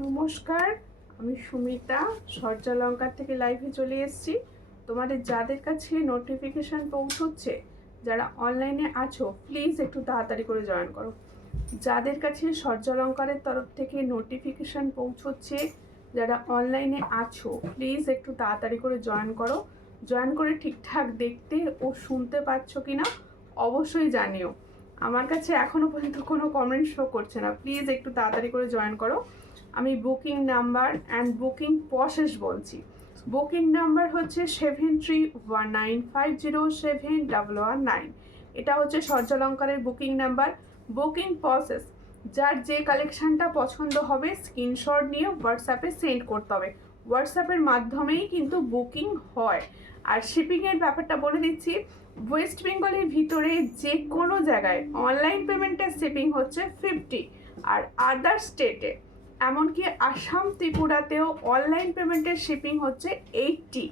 নমস্কার, আমি সুমিতা সূর্যালঙ্কার থেকে লাইভে চলে এসেছি। তোমাদের যাদের কাছে নোটিফিকেশান পৌঁছচ্ছে, যারা অনলাইনে আছো, প্লিজ একটু তাড়াতাড়ি করে জয়েন করো। যাদের কাছে সূর্যালঙ্কারের তরফ থেকে নোটিফিকেশান পৌঁছচ্ছে, যারা অনলাইনে আছো, প্লিজ একটু তাড়াতাড়ি করে জয়েন করো। জয়েন করে ঠিকঠাক দেখতে ও শুনতে পাচ্ছ কি না অবশ্যই জানিও। আমার কাছে এখনও পর্যন্ত কোনো কমেন্ট শো করছে না, প্লিজ একটু তাড়াতাড়ি করে জয়েন করো। আমি booking number and booking process বলছি। বুকিং নাম্বার হচ্ছে 7319507119। এটা হচ্ছে সূর্যালঙ্কারের বুকিং নাম্বার। বুকিং প্রসেস, যার যে কালেকশানটা পছন্দ হবে স্ক্রিনশট নিয়ে হোয়াটসঅ্যাপে সেন্ড করতে হবে। হোয়াটসঅ্যাপের মাধ্যমেই কিন্তু বুকিং হয়। আর শিপিংয়ের ব্যাপারটা বলে দিচ্ছি, ওয়েস্ট বেঙ্গলের ভিতরে যে কোনো জায়গায় অনলাইন পেমেন্টের শিপিং হচ্ছে 50, আর আদার স্টেটে এমনকি আসাম ত্রিপুরাতেও অনলাইন পেমেন্টের শিপিং হচ্ছে 80,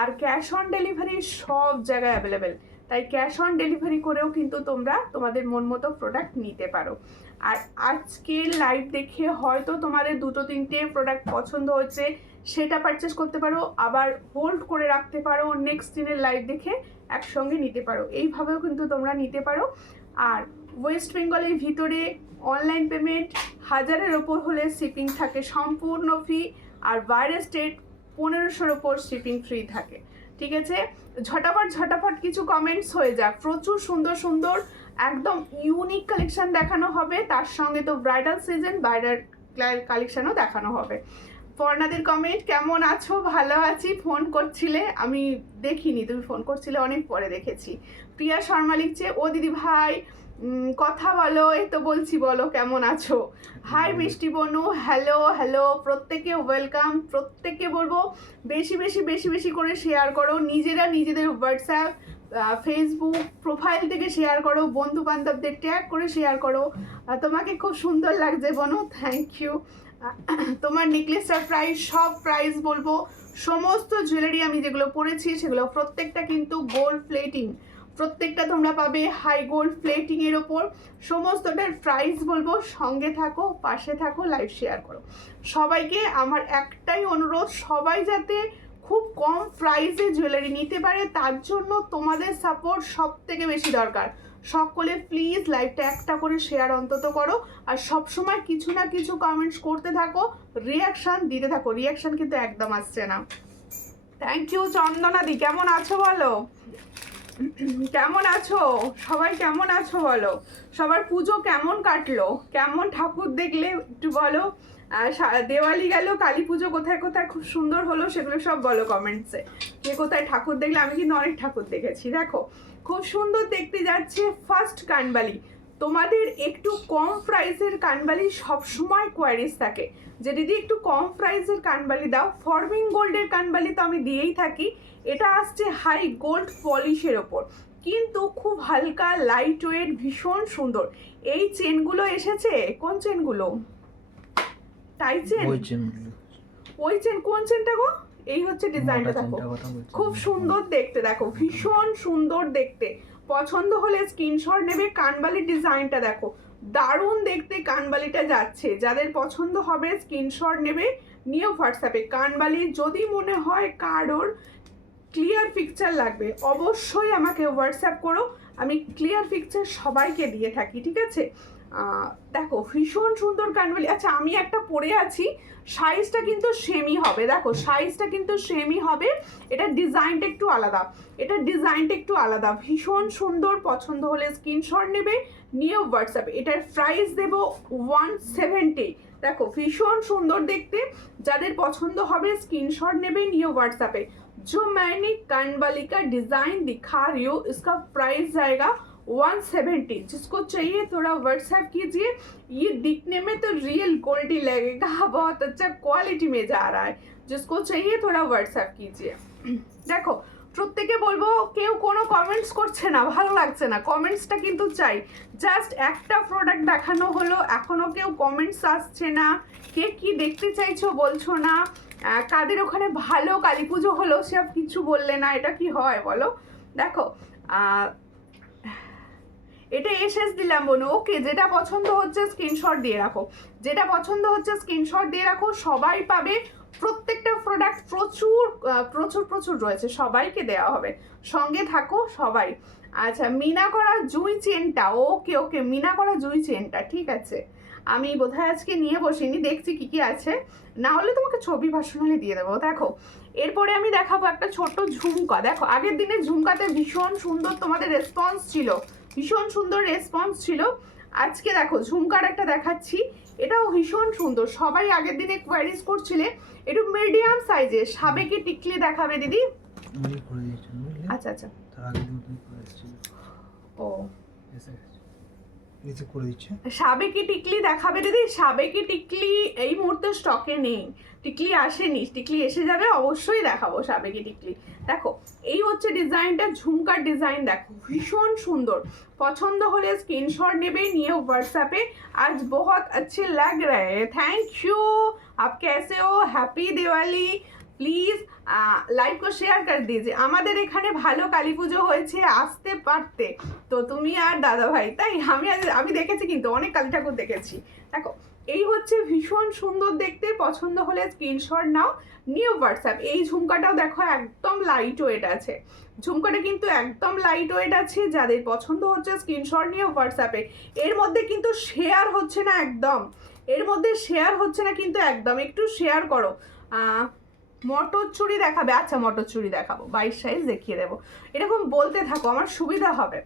আর ক্যাশ অন ডেলিভারি সব জায়গায় অ্যাভেলেবেল। তাই ক্যাশ অন ডেলিভারি করেও কিন্তু তোমরা তোমাদের মন মতো প্রোডাক্ট নিতে পারো। আর আজকে লাইভ দেখে হয়তো তোমাদের দুটো তিনটে প্রোডাক্ট পছন্দ হচ্ছে, সেটা পারচেস করতে পারো, আবার হোল্ড করে রাখতে পারো, নেক্সট দিনের লাইভ দেখে একসঙ্গে নিতে পারো। এইভাবেও কিন্তু তোমরা নিতে পারো। আর ওয়েস্ট বেঙ্গলের ভিতরে অনলাইন পেমেন্ট 1000-এর ওপর হলে শিপিং থাকে সম্পূর্ণ ফ্রি, আর বাইরের স্টেট 1500-র ওপর শিপিং ফ্রি থাকে। ঠিক আছে, ঝটাফট কিছু কমেন্টস হয়ে যাক। প্রচুর সুন্দর সুন্দর একদম ইউনিক কালেকশন দেখানো হবে, তার সঙ্গে তো ব্রাইডাল সিজন ব্রাইডাল কালেকশনও দেখানো হবে। পর্ণাদের কমেন্ট, কেমন আছো? ভালো আছি, ফোন করছিলে, আমি দেখিনি, তুমি ফোন করছিলে, অনেক পরে দেখেছি। প্রিয়া শর্মা লিখছে, ও দিদি ভাই কথা বলো। এই তো বলছি, বলো কেমন আছো। হাই মিষ্টি বনু, হ্যালো, প্রত্যেকে ওয়েলকাম। প্রত্যেককে বলবো বেশি বেশি করে শেয়ার করো, নিজেরা নিজেদের হোয়াটসঅ্যাপ ফেসবুক প্রোফাইল থেকে শেয়ার করো, বন্ধু বান্ধবদের ট্যাগ করে শেয়ার করো। তোমাকে খুব সুন্দর লাগছে বনু, থ্যাংক ইউ। তোমার নেকলেসটার প্রাইস, সব প্রাইস বলবো। সমস্ত জুয়েলারি আমি যেগুলো পরেছি সেগুলো প্রত্যেকটা কিন্তু গোল্ড প্লেটিং, প্রত্যেকটা তোমরা পাবে হাই গোল্ড প্লেটিং এর ওপর। সমস্তটার প্রাইস বলবো, সঙ্গে থাকো, পাশে থাকো, লাইভ শেয়ার করো। সবাইকে আমার একটাই অনুরোধ, সবাই যাতে খুব কম প্রাইসে জুয়েলারি নিতে পারে, তার জন্য তোমাদের সাপোর্ট সব থেকে বেশি দরকার। সকলে প্লিজ লাইভটা একটা করে শেয়ার অন্তত করো, আর সবসময় কিছু না কিছু কমেন্টস করতে থাকো, রিয়াকশান দিতে থাকো। রিয়াকশান কিন্তু একদম আসছে না। থ্যাংক ইউ চন্দনাদি, কেমন আছো বলো? কেমন আছো সবাই, কেমন আছো বলো? সবার পুজো কেমন কাটলো? কেমন ঠাকুর দেখলে একটু বলো। দেওয়ালি গেল, কালী পুজো কোথায় কোথায় খুব সুন্দর হলো সেগুলো সব বলো কমেন্টসে। কে কোথায় ঠাকুর দেখলে? আমি কিন্তু অনেক ঠাকুর দেখেছি, দেখো খুব সুন্দর দেখতে যাচ্ছে। ফার্স্ট কানবালি, তোমাদের একটু কম প্রাইসের কানবালি সবসময় কোয়ারিজ থাকে যে দিদি একটু কম প্রাইসের কানবালি দাও। ফরমিং গোল্ডের কানবালি তো আমি দিয়েই থাকি। এটা আসছে হাই গোল্ড পলিশের ওপর, কিন্তু খুব হালকা লাইট ওয়েট, ভীষণ সুন্দর। এই চেনগুলো এসেছে, কোন চেনগুলো? টাই চেন, ওই চেন, কোন চেনটা গো? এই হচ্ছে ডিজাইনটা, দেখো খুব সুন্দর দেখতে, দেখো ভীষণ সুন্দর দেখতে। পছন্দ হলে স্ক্রিনশট নেবে। কানবালির ডিজাইনটা দেখো, দারুণ দেখতে কানবালিটা যাচ্ছে। যাদের পছন্দ হবে স্ক্রিনশট নেবে, নিয়ে হোয়াটসঅ্যাপে। কানবালি যদি মনে হয় কারোর ক্লিয়ার পিকচার লাগবে, অবশ্যই আমাকে হোয়াটসঅ্যাপ করো, আমি ক্লিয়ার পিকচার সবাইকে দিয়ে থাকি। ঠিক আছে, দেখো ভীষণ সুন্দর কানবালি। আচ্ছা, আমি একটা পরে আছি, সাইজটা কিন্তু সেমই হবে, দেখো সাইজটা কিন্তু সেমই হবে। এটার ডিজাইনটা একটু আলাদা, এটার ডিজাইনটা একটু আলাদা, ভীষণ সুন্দর। পছন্দ হলে স্ক্রিনশট নেবে, নিয়ে হোয়াটসঅ্যাপে। এটার প্রাইস দেবো 170। দেখো ভীষণ সুন্দর দেখতে, যাদের পছন্দ হবে স্ক্রিনশট নেবে, নিয়ে হোয়াट्सएप। जो मैंने कानबाली का डिजाइन दिखा रही हूँ, इसका प्राइस जाएगा 170। जिसको चाहिए थोड़ा व्हाट्सएप कीजिए। ये दिखने में तो रियल गोल्ड ही लगेगा, बहुत अच्छा क्वालिटी में जा रहा है। जिसको चाहिए थोड़ा व्हाट्सएप कीजिए। देखो প্রত্যেকে বলবো, কেউ কোনো কমেন্টস করছে না, ভালো লাগছে না, কমেন্টসটা কিন্তু চাই। জাস্ট একটা প্রোডাক্ট দেখানো হলো, এখনো কেউ কমেন্টস আসছে না। কে কি দেখতে চাইছো বলছো না, কাদের ওখানে ভালো কালী পুজো হলো সব কিছু বললে না, এটা কি হয় বলো? দেখো এটা এসএস দিলাম বোন। ওকে, যেটা পছন্দ হচ্ছে স্ক্রিনশট দিয়ে রাখো, যেটা পছন্দ হচ্ছে স্ক্রিনশট দিয়ে রাখো, সবাই পাবে। প্রত্যেকটা প্রোডাক্ট প্রচুর প্রচুর প্রচুর রয়েছে, সবাইকে দেওয়া হবে, সঙ্গে থাকো সবাই। আচ্ছা, মিনা করা জুই চেনটা, ওকে ওকে, মিনা করা জুই চেনটা, ঠিক আছে। আমি বোধহয় আজকে নিয়ে বসিনি, দেখছি কি কি আছে, না হলে তোমাকে ছবি পার্সোনালি দিয়ে দেবো। দেখো, এরপরে আমি দেখাবো একটা ছোট্ট ঝুমকা। দেখো, আগের দিনে ঝুমকাতে ভীষণ সুন্দর তোমাদের রেসপন্স ছিল, ভীষণ সুন্দর রেসপন্স ছিল। আজকে দেখো ঝুমকার একটা দেখাচ্ছি, এটাও ভীষণ সুন্দর। সবাই আগের দিনে কোয়ারিজ করছিলে, একটু মিডিয়াম সাইজের সাবেকি টিকলি দেখাবে দিদি। আচ্ছা আচ্ছা, ও সাবেকি টিকলি দেখাবে দিদি। সাবেকি টিকলি এই মুহূর্তে স্টকে নেই, টিকলি আসেনি, টিকলি এসে যাবে, অবশ্যই দেখাবো সাবেকি টিকলি। দেখো, এই হচ্ছে ডিজাইনটা, ঝুমকার ডিজাইন দেখো, ভীষণ সুন্দর। পছন্দ হলে স্ক্রিনশট নেবে, নিয়ে হোয়াটসঅ্যাপে। আজ বহুত अच्छे लग रहे हैं, थैंक यू। आप कैसे हो? हैप्पी दिवाली। প্লিজ লাইভকে শেয়ার করে দিয়েছে। আমাদের এখানে ভালো কালী পুজো হয়েছে, আসতে পারতে তো তুমি আর দাদা ভাই, তাই আমি দেখেছি, কিন্তু অনেক কালী ঠাকুর দেখেছি। দেখো, এই হচ্ছে ভীষণ সুন্দর দেখতে, পছন্দ হলে স্ক্রিনশট নাও, নিউ হোয়াটসঅ্যাপ। এই ঝুমকাটাও দেখো একদম লাইট ওয়েট আছে, ঝুমকাটা কিন্তু একদম লাইট ওয়েট আছে। যাদের পছন্দ হচ্ছে স্ক্রিনশট নিয়ে হোয়াটসঅ্যাপে। এর মধ্যে কিন্তু শেয়ার হচ্ছে না একদম, এর মধ্যে শেয়ার হচ্ছে না কিন্তু একদম, একটু শেয়ার করো। মটর চুড়ি দেখাবে, আচ্ছা মটর চুড়ি দেখাবো, 22 সাইজ দেখিয়ে দেবো। এরকম বলতে থাকো, আমার সুবিধা হবে,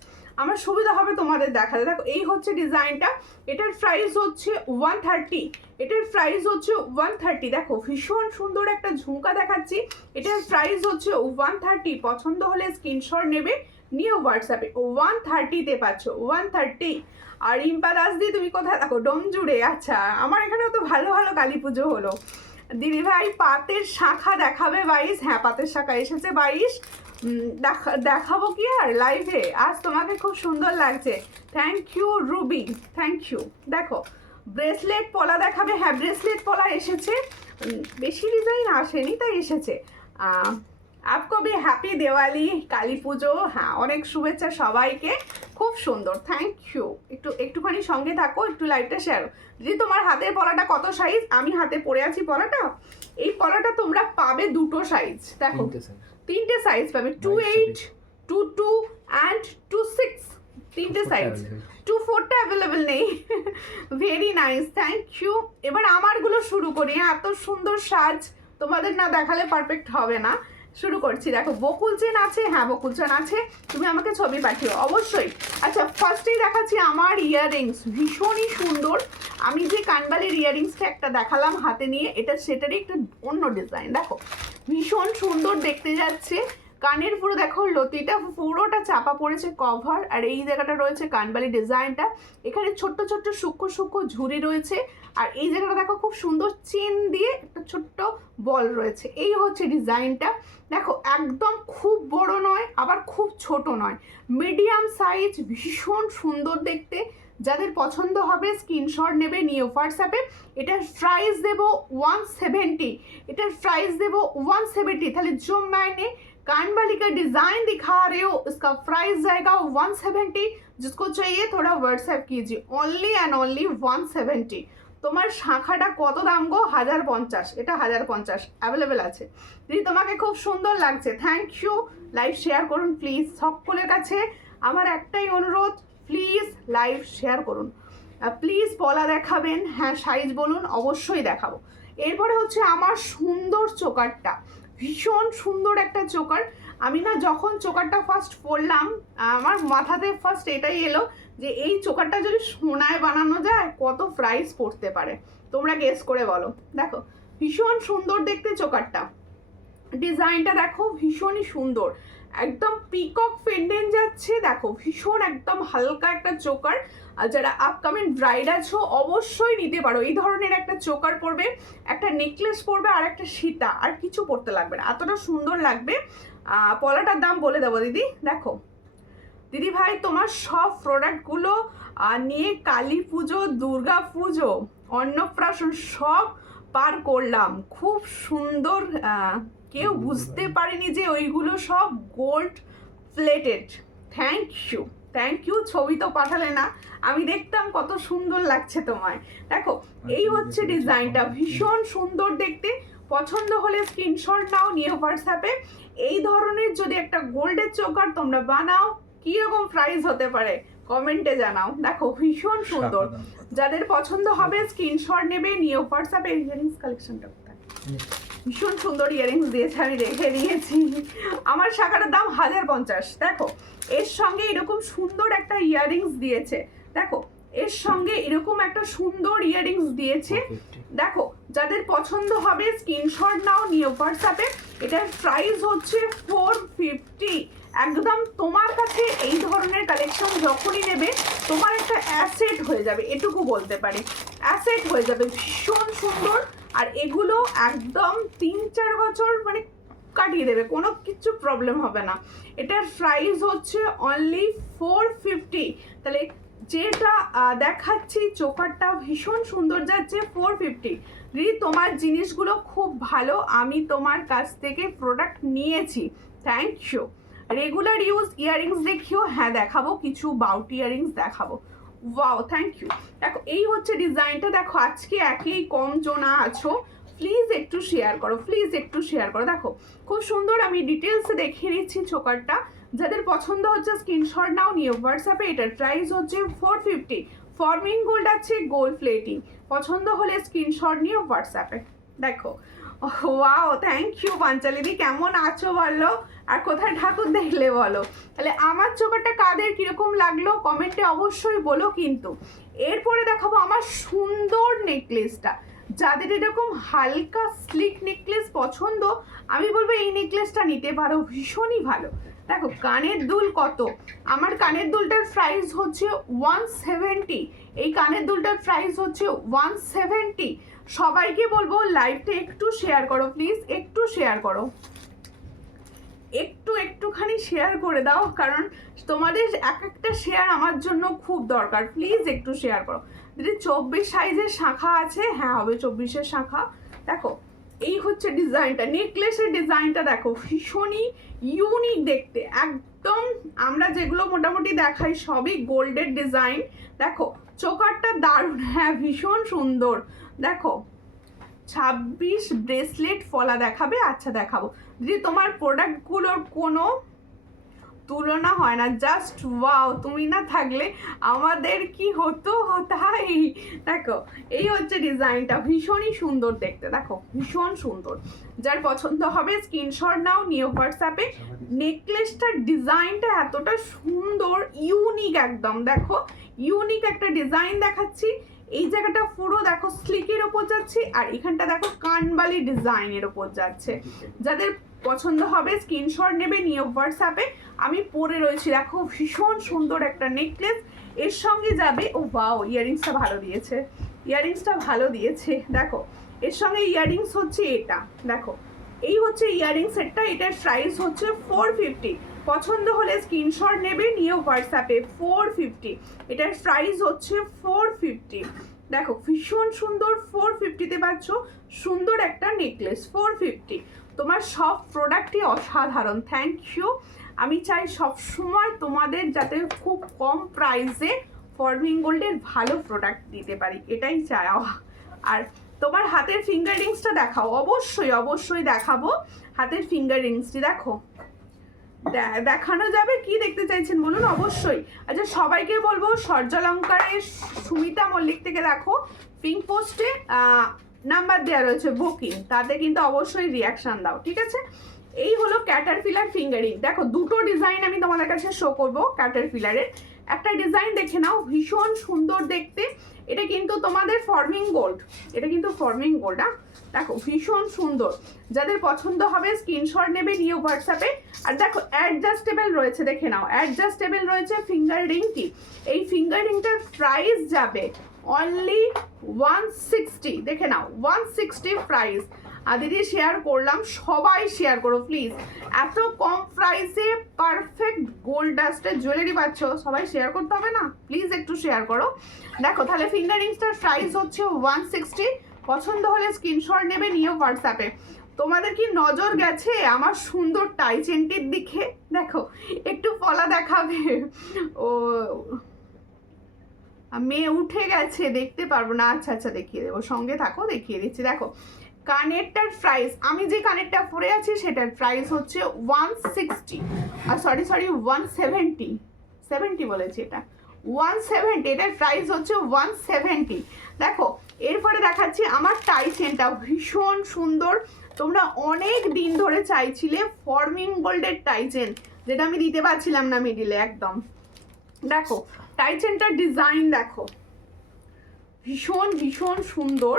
আমার সুবিধা হবে তোমাদের দেখাতে। দেখো, এই হচ্ছে ডিজাইনটা, এটার প্রাইস হচ্ছে 130, এটার প্রাইস হচ্ছে 130। দেখো, ভীষণ সুন্দর একটা ঝুমকা দেখাচ্ছি, এটার প্রাইস হচ্ছে 130। পছন্দ হলে স্ক্রিনশট নেবে, নিয়ে হোয়াটসঅ্যাপে 130-তে পাচ্ছ, 130। আর রিম্পা দাস দি, তুমি কোথায় থাকো? ডোমজুড়ে। আচ্ছা, আমার এখানেও তো ভালো ভালো কালী পুজো হলো। দিদি ভাই পাতের শাখা দেখাবে 22? হ্যাঁ, পাতের শাখা এসেছে 22, দেখাবো কি আর লাইভে? আজ তোমাকে খুব সুন্দর লাগছে, thank you Ruby, thank you. দেখো, ব্রেসলেট পলা দেখাবে? হ্যাঁ, ব্রেসলেট পলা এসেছে, বেশি ডিজাইন আসেনি, তাই এসেছে। আপকো ভি হ্যাপি দিওয়ালি, কালী পুজো, হ্যাঁ অনেক শুভেচ্ছা সবাইকে, খুব সুন্দর, থ্যাংক ইউ। একটুখানি সঙ্গে থাকো, একটু লাইভটা শেয়ার। দিদি, তোমার হাতের পলাটা কত সাইজ? আমি হাতে পরে আছি পলাটা, এই পলাটা তোমরা পাবে দুটো সাইজ, দেখো তিনটে সাইজ পাবে, 28, 22 অ্যান্ড 26, তিনটে সাইজ, 24টা অ্যাভেলেবেল নেই। Very nice, thank you. এবার আমারগুলো শুরু করি, এত সুন্দর সাজ তোমাদের না দেখালে পারফেক্ট হবে না। শুরু করছি। দেখো, বকুল চেন আছে, হ্যাঁ বকুল চেন আছে, তুমি আমাকে ছবি পাঠিও অবশ্যই। আচ্ছা, ফার্স্টেই দেখাচ্ছি আমার ইয়াররিংস, ভীষণই সুন্দর। আমি যে কানবালির ইয়াররিংসটা একটা দেখালাম হাতে নিয়ে, এটা সেটারই একটা অন্য ডিজাইন। দেখো, ভীষণ সুন্দর দেখতে যাচ্ছে। কানের পুরো দেখো লতিটা পুরোটা চাপা পড়েছে কভার, আর এই জায়গাটা রয়েছে কানবালি ডিজাইনটা, এখানে ছোট্ট ছোট্ট সূক্ষ্ম সূক্ষ্ম ঝুরি রয়েছে, আর এই জায়গাটা দেখো খুব সুন্দর চেন দিয়ে একটা ছোট্ট বল রয়েছে। এই হচ্ছে ডিজাইনটা। দেখো, একদম খুব বড় নয়, আবার খুব ছোট নয়, মিডিয়াম সাইজ, ভীষণ সুন্দর দেখতে। যাদের পছন্দ হবে স্ক্রিনশট নেবে, নিয়ে হোয়াটসঅ্যাপে। এটার প্রাইস দেবো 170, এটার প্রাইস দেবো 170। তাহলে जो मैंने कानवाली का डिजाइन दिखा रहे हो, इसका प्राइस जाएगा 170। जिसको चाहिए थोड़ा व्हाट्सएप कीजिए, ओनली एंड ओनली 170। তোমার শাখাটা কত দাম গো? 1050, এটা 1050 অ্যাভেলেবেল আছে। দিদি, তোমাকে খুব সুন্দর লাগছে, থ্যাংক ইউ। লাইভ শেয়ার করুন প্লিজ, সকলের কাছে আমার একটাই অনুরোধ, প্লিজ লাইভ শেয়ার করুন, প্লিজ পলা দেখাবেন, হ্যাঁ সাইজ বলুন, অবশ্যই দেখাবো। এরপরে হচ্ছে আমার সুন্দর চোকারটা, ভীষণ সুন্দর একটা চোকার। আমি না যখন চোকারটা ফার্স্ট পরলাম, আমার মাথাতে ফার্স্ট এটাই এলো যে এই চোকারটা যদি সোনায় বানানো যায় কত প্রাইস পড়তে পারে, তোমরা গেস করে বলো। দেখো, ভীষণ সুন্দর দেখতে চোকারটা, ডিজাইনটা দেখো ভীষণই সুন্দর, একদম পিকক পেন্ডেন্ট যাচ্ছে। দেখো, ভীষণ একদম হালকা একটা চোকার। আর যারা আপকামিং ব্রাইড আছো অবশ্যই নিতে পারো, এই ধরনের একটা চোকার পরবে, একটা নেকলেস পরবে, আর একটা সীতা, আর কিছু পরতে লাগবে না, এতটা সুন্দর লাগবে। পলাটার দাম বলে দেবো দিদি। দেখো দিদি ভাই, তোমার সব প্রোডাক্টগুলো নিয়ে কালী পুজো, দুর্গা পুজো, অন্নপ্রাশন সব পার করলাম, খুব সুন্দর। কেউ বুঝতে পারেনি যে ওইগুলো সব gold plated, thank you. Thank you, ছবি তো পাঠালে না, আমি দেখতাম কত সুন্দর লাগছে তোমায়। দেখো এই হচ্ছে ডিজাইনটা, ভীষণ সুন্দর দেখতে। পছন্দ হলে স্ক্রিনশট নাও, নিয়ে হোয়াটসঅ্যাপে। এই ধরনের যদি একটা গোল্ডের চোকার তোমরা বানাও, কিরকম প্রাইস হতে পারে কমেন্টে জানাও। দেখো ভীষণ সুন্দর, যাদের পছন্দ হবে স্ক্রিনশট নেবে, নিয়ে হোয়াটসঅ্যাপে। ইয়ারিংস কালেকশনটা কোথায়? ভীষণ সুন্দর ইয়ারিংস দিয়েছে, আমি রেখে দিয়েছি। আমার শাখাটার দাম 1050। দেখো এর সঙ্গে এরকম সুন্দর একটা ইয়ারিংস দিয়েছে। দেখো এর সঙ্গে এরকম একটা সুন্দর ইয়ারিংস দিয়েছে। দেখো যাদের পছন্দ হবে স্ক্রিনশট নাও, নিয়ে হোয়াটসঅ্যাপে। এটার প্রাইস হচ্ছে 450। একদম তোমার কাছে এই ধরনের কালেকশন যখনই নেবে তোমার একটা অ্যাসেট হয়ে যাবে, এটুকু বলতে পারি, অ্যাসেট হয়ে যাবে। ভীষণ সুন্দর, আর এগুলো একদম 3-4 বছর মানে কাটিয়ে দেবে, কোনো কিছু প্রবলেম হবে না। এটার প্রাইস হচ্ছে অনলি 450। তাহলে যেটা দেখাচ্ছি চোকারটা ভীষণ সুন্দর যাচ্ছে 450। দিদি তোমার জিনিসগুলো খুব ভালো, আমি তোমার কাছ থেকে প্রোডাক্ট নিয়েছি, thank you. Regular use earrings দেখিও, হ্যাঁ দেখাবো, কিছু বাউটি ইয়ারিংস দেখাবো। Wow thank you. দেখো এই হচ্ছে ডিজাইনটা। দেখো আজকে একেই কম জনা আছো, প্লিজ একটু শেয়ার করো, প্লিজ একটু শেয়ার করো। দেখো খুব সুন্দর, আমি ডিটেলসে দেখিয়ে দিচ্ছি চোকারটা। যাদের পছন্দ হচ্ছে স্ক্রিনশট নাও, নিয়ে হোয়াটসঅ্যাপে। এটার প্রাইস হচ্ছে 450। ফর্মিং গোল্ড আছে, গোল্ড প্লেটিং। পছন্দ হলে স্ক্রিনশট নিয়ে হোয়াটসঅ্যাপে। দেখো ওয়াও থ্যাংক ইউ পাঞ্চালিদি, কেমন আছো বলো, আর কোথায় ঠাকুর দেখলে বলো। তাহলে আমার চোকারটা কাদের কিরকম লাগলো কমেন্টে অবশ্যই বলো কিন্তু। এরপরে দেখাবো আমার সুন্দর নেকলেসটা। যাদের এরকম হালকা স্লিক নেকলেস পছন্দ, আমি বলবো এই নেকলেসটা নিতে পারো, ভীষণই ভালো। দেখো কানের দুল কত, আমার কানের দুলটার প্রাইস হচ্ছে 170। এই কানের দুলটার প্রাইস হচ্ছে 170। সবাইকে বলবো লাইভটা একটু শেয়ার করো প্লিজ, একটু শেয়ার করো, একটুখানি শেয়ার করে দাও, কারণ তোমাদের এক একটা শেয়ার আমার জন্য খুব দরকার। প্লিজ একটু শেয়ার করো। দিদি 24 সাইজের শাখা আছে, হ্যাঁ হবে 24-এর শাখা। দেখো এই হচ্ছে ডিজাইনটা, নেকলেসের ডিজাইনটা দেখো ভীষণই ইউনিক দেখতে। একদম আমরা যেগুলো মোটামুটি দেখাই সবই গোল্ডের ডিজাইন। দেখো চোকারটা দারুণ, হ্যাঁ ভীষণ সুন্দর। দেখো 26 ব্রেসলেট ফলা দেখাবে, আচ্ছা দেখাবো। যদি তোমার প্রোডাক্টগুলোর কোনো তুলনা হয় না, জাস্ট ওয়াও, তুমি না থাকলে আমাদের কি হতো তাই। দেখো এই হচ্ছে ডিজাইনটা, ভীষণই সুন্দর দেখতে। দেখো ভীষণ সুন্দর, যার পছন্দ হবে স্ক্রিনশট নাও, নিয়ে হোয়াটসঅ্যাপে। নেকলেসটার ডিজাইনটা এতটা সুন্দর, ইউনিক একদম। দেখো ইউনিক একটা ডিজাইন দেখাচ্ছি। এই জায়গাটা পুরো দেখো স্লিকের ওপর যাচ্ছে, আর এখানটা দেখো কানবালি ডিজাইনের ওপর যাচ্ছে। যাদের পছন্দ হবে স্ক্রিনশট নেবে, নিয়ে হোয়াটসঅ্যাপে। আমি পরে রয়েছি, দেখো ভীষণ সুন্দর একটা নেকলেস। এর সঙ্গে যাবে, ও বাও ইয়ারিংসটা ভালো দিয়েছে, ইয়ারিংসটা ভালো দিয়েছে। দেখো এর সঙ্গে ইয়ারিংস হচ্ছে এটা, দেখো এই হচ্ছে ইয়ারিং সেটটা। এটার প্রাইস হচ্ছে 450। পছন্দ হলে স্ক্রিনশট নেবে, নিয়ে হোয়াটসঅ্যাপে। 450, এটার প্রাইস হচ্ছে 450। দেখো ভীষণ সুন্দর, 450-তে পাচ্ছ সুন্দর একটা নেকলেস। 450, তোমার সব প্রোডাক্টই অসাধারণ, থ্যাংক ইউ। আমি চাই সব সময় তোমাদের যাতে খুব কম প্রাইসে ফর্মিং গোল্ডের ভালো প্রোডাক্ট দিতে পারি, এটাই চাওয়া। আর তোমার হাতের ফিঙ্গার রিংসটা দেখাও, অবশ্যই অবশ্যই দেখাবো হাতের ফিঙ্গার রিংসটি। দেখো দেখানো যাবে, কি দেখতে চাইছেন বলুন অবশ্যই। আচ্ছা সবাইকে বলবো সূর্যালঙ্কারের সুমিতা মল্লিক থেকে দেখো, পিঙ্ক পোস্টে নাম্বার দেওয়া রয়েছে বুকিং, তাতে কিন্তু অবশ্যই রিয়াকশান দাও, ঠিক আছে। এই হলো ক্যাটারপিলার ফিঙ্গারিং। দেখো দুটো ডিজাইন আমি তোমাদের কাছে শো করবো ক্যাটারপিলারের। একটা ডিজাইন দেখে নাও, ভীষণ সুন্দর দেখতে। এটা কিন্তু তোমাদের ফর্মিং গোল্ড, এটা কিন্তু ফর্মিং গোল্ড। দেখো ভীষণ সুন্দর, যাদের পছন্দ হবে স্ক্রিনশট নেবে, নিয়ে হোয়াটসঅ্যাপে। আর দেখো অ্যাডজাস্টেবল রয়েছে, দেখে নাও অ্যাডজাস্টেবল রয়েছে ফিঙ্গার রিংটি। এই ফিঙ্গার রিংটার প্রাইস যাবে অনলি 160, দেখে নাও 160 প্রাইস। আর দিদি শেয়ার করলাম, সবাই শেয়ার করো প্লিজ। এত কম প্রাইসে পারফেক্ট গোল্ড ডাস্টের জুয়েলারি পাচ্ছ, সবাই শেয়ার করতে হবে না, প্লিজ একটু শেয়ার করো। দেখো তাহলে ফিঙ্গার রিংসটার প্রাইস হচ্ছে 160, পছন্দ হলে স্ক্রিনশট নেবে, নিয়ে হোয়াটসঅ্যাপে। তোমাদের কি নজর গেছে আমার সুন্দর টাই চেনটির দিকে? দেখো একটু পলা দেখাবে, ও মেয়ে উঠে গেছে দেখতে পারবো না। আচ্ছা আচ্ছা দেখিয়ে দেবো, সঙ্গে থাকো দেখিয়ে দিচ্ছি। দেখো কানেরটার প্রাইস, আমি যে কানেরটা পরে আছি সেটার প্রাইস হচ্ছে 160, সরি 170 বলেছি, এটা 170, এটার প্রাইস হচ্ছে 170। দেখো এরপরে দেখাচ্ছি আমার টাই চেনটা, ভীষণ সুন্দর। তোমরা অনেক দিন ধরে চাইছিলে ফর্মিং গোল্ডের টাই চেন, যেটা আমি দিতে পারছিলাম না মিডিলে একদম। দেখো টাই চেনটার ডিজাইন দেখো, ভীষণ ভীষণ সুন্দর।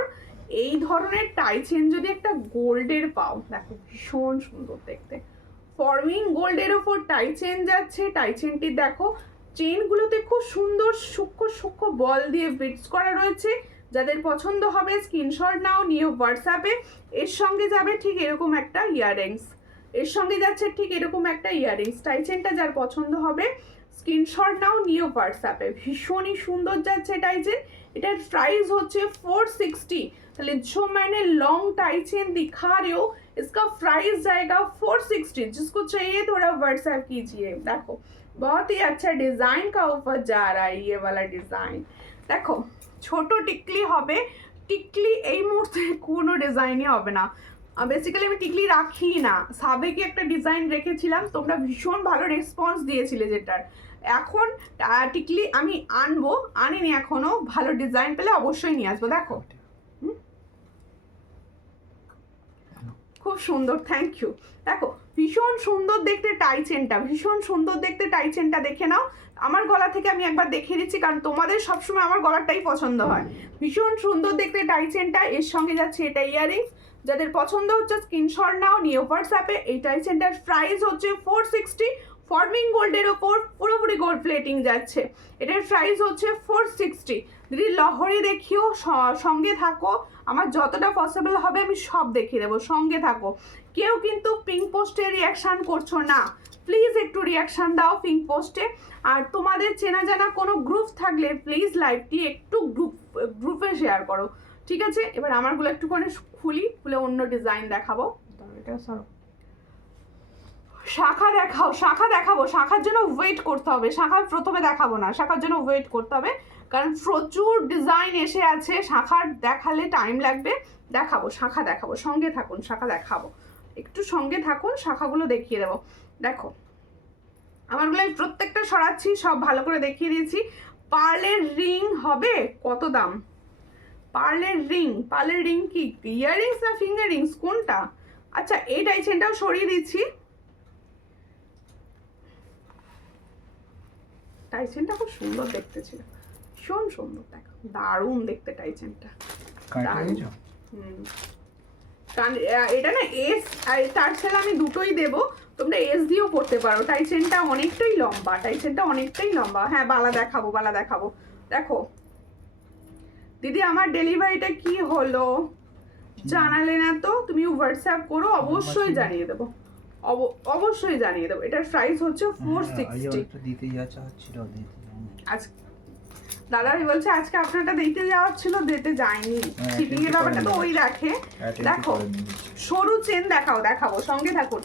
এই ধরনের টাই চেন যদি একটা গোল্ডের পাও, দেখো ভীষণ সুন্দর দেখতে। ফর্মিং গোল্ডের ওপর টাই চেন যাচ্ছে। টাই চেনটি দেখো, চেনগুলোতে খুব সুন্দর সূক্ষ্ম সূক্ষ্ম বল দিয়ে বিটস করা রয়েছে। যাদের পছন্দ হবে স্ক্রিনশট নাও, নিয়ে হোয়াটসঅ্যাপে। এর সঙ্গে যাবে ঠিক এরকম একটা ইয়াররিংস, এর সঙ্গে যাচ্ছে ঠিক এরকম একটা ইয়াররিংস। টাই চেনটা যার পছন্দ হবে স্ক্রিনশট নাও, নিয়ে হোয়াটসঅ্যাপে। ভীষণই সুন্দর যাচ্ছে টাই চেন। এটার प्राइस হচ্ছে 460। তাহলে जो मैंने लॉन्ग टाई चेन दिखा रही हो इसका प्राइस जाएगा 460। जिसको चाहिए थोड़ा व्हाट्सएप कीजिए। देखो बहुत ही अच्छा डिजाइन का ऊपर जा रहा है ये वाला डिजाइन। देखो ছোট টিকলি হবে, টিকলি এই মুহূর্তে কোনো ডিজাইনই হবে না। বেসিক্যালি আমি টিকলি রাখি না, সাবেকি একটা ডিজাইন রেখেছিলাম, তোমরা ভীষণ ভালো রেসপন্স দিয়েছিলে যেটার। এখন টিকলি আমি আনিনি এখনো, ভালো ডিজাইন পেলে অবশ্যই নিয়ে আসবো। দেখো খুব সুন্দর, থ্যাংক ইউ। দেখো ভীষণ সুন্দর দেখতে টাই চেনটা, ভীষণ সুন্দর দেখতে টাই চেনটা। দেখে নাও, আমার গলা থেকে আমি একবার দেখিয়ে দিচ্ছি, কারণ তোমাদের সবসময় আমার গলাটাই পছন্দ হয়। ভীষণ সুন্দর দেখতে টাই চেনটা, এর সঙ্গে যাচ্ছে এটা ইয়াররিংস। যাদের পছন্দ হচ্ছে স্ক্রিনশট নাও, নিয়ে হোয়াটসঅ্যাপে। এই টাই চেনটার প্রাইস হচ্ছে 460। ফর্মিং গোল্ডের ওপর পুরোপুরি গোল্ড প্লেটিং যাচ্ছে। এটার প্রাইস হচ্ছে 460। দিদি লহরি দেখিও, সঙ্গে থাকো, আমার যতটা পসিবল হবে আমি সব দেখিয়ে দেবো, সঙ্গে থাকো। কেউ কিন্তু পিঙ্ক পোস্টে রিয়াকশান করছো না, প্লিজ একটু রিয়াকশান দাও পিঙ্ক পোস্টে। আর তোমাদের চেনা জানা কোনো গ্রুপ থাকলে প্লিজ লাইভটি একটু গ্রুপে শেয়ার করো, ঠিক আছে? এবার আমারগুলো একটুখানি খুলে অন্য ডিজাইন দেখাবো। এটা সরো, শাখা দেখাও, শাখা দেখাবো। শাখার জন্য ওয়েট করতে হবে, শাখা প্রথমে দেখাবো না, শাখার জন্য ওয়েট করতে হবে, কারণ প্রচুর ডিজাইন এসে আছে। শাখার দেখালে টাইম লাগবে, দেখাবো, শাখা দেখাবো, সঙ্গে থাকুন, শাখা দেখাবো, একটু সঙ্গে থাকুন, শাখাগুলো দেখিয়ে দেবো। দেখো আমারগুলো আমি প্রত্যেকটা সরাচ্ছি, সব ভালো করে দেখিয়ে দিয়েছি। পার্লের রিং হবে, কত দাম? পার্লের রিং কি ইয়াররিংস না ফিঙ্গার রিংস, কোনটা? আচ্ছা এই টাই চেনটাও সরিয়ে দিচ্ছি। টাই চেনটা খুব সুন্দর দেখতে ছিল, ভীষণ সুন্দর, দেখো দারুণ দেখতে টাই চেনটা। এটা না এস আর টার্সেল আমি দুটোই দেবো, তোমরা এস দিয়েও করতে পারো। টাই চেনটা অনেকটাই লম্বা, টাই চেনটা অনেকটাই লম্বা। হ্যাঁ বালা দেখাবো, বালা দেখাবো। দেখো দিদি আমার ডেলিভারিটা কি হলো জানালে না তো, তুমি হোয়াটসঅ্যাপ করো, অবশ্যই জানিয়ে দেবো, অবশ্যই জানিয়ে দেবো। এটার প্রাইস হচ্ছে 460। আজ দাদা বলছে আজকে আপনারটা দিতে যাওয়ার ছিল, দিতে যায়নি, শিপিং এর ব্যাপারটা তো ওই দেখে। দেখো সরু চেন দেখাবো, সঙ্গে থাকুন।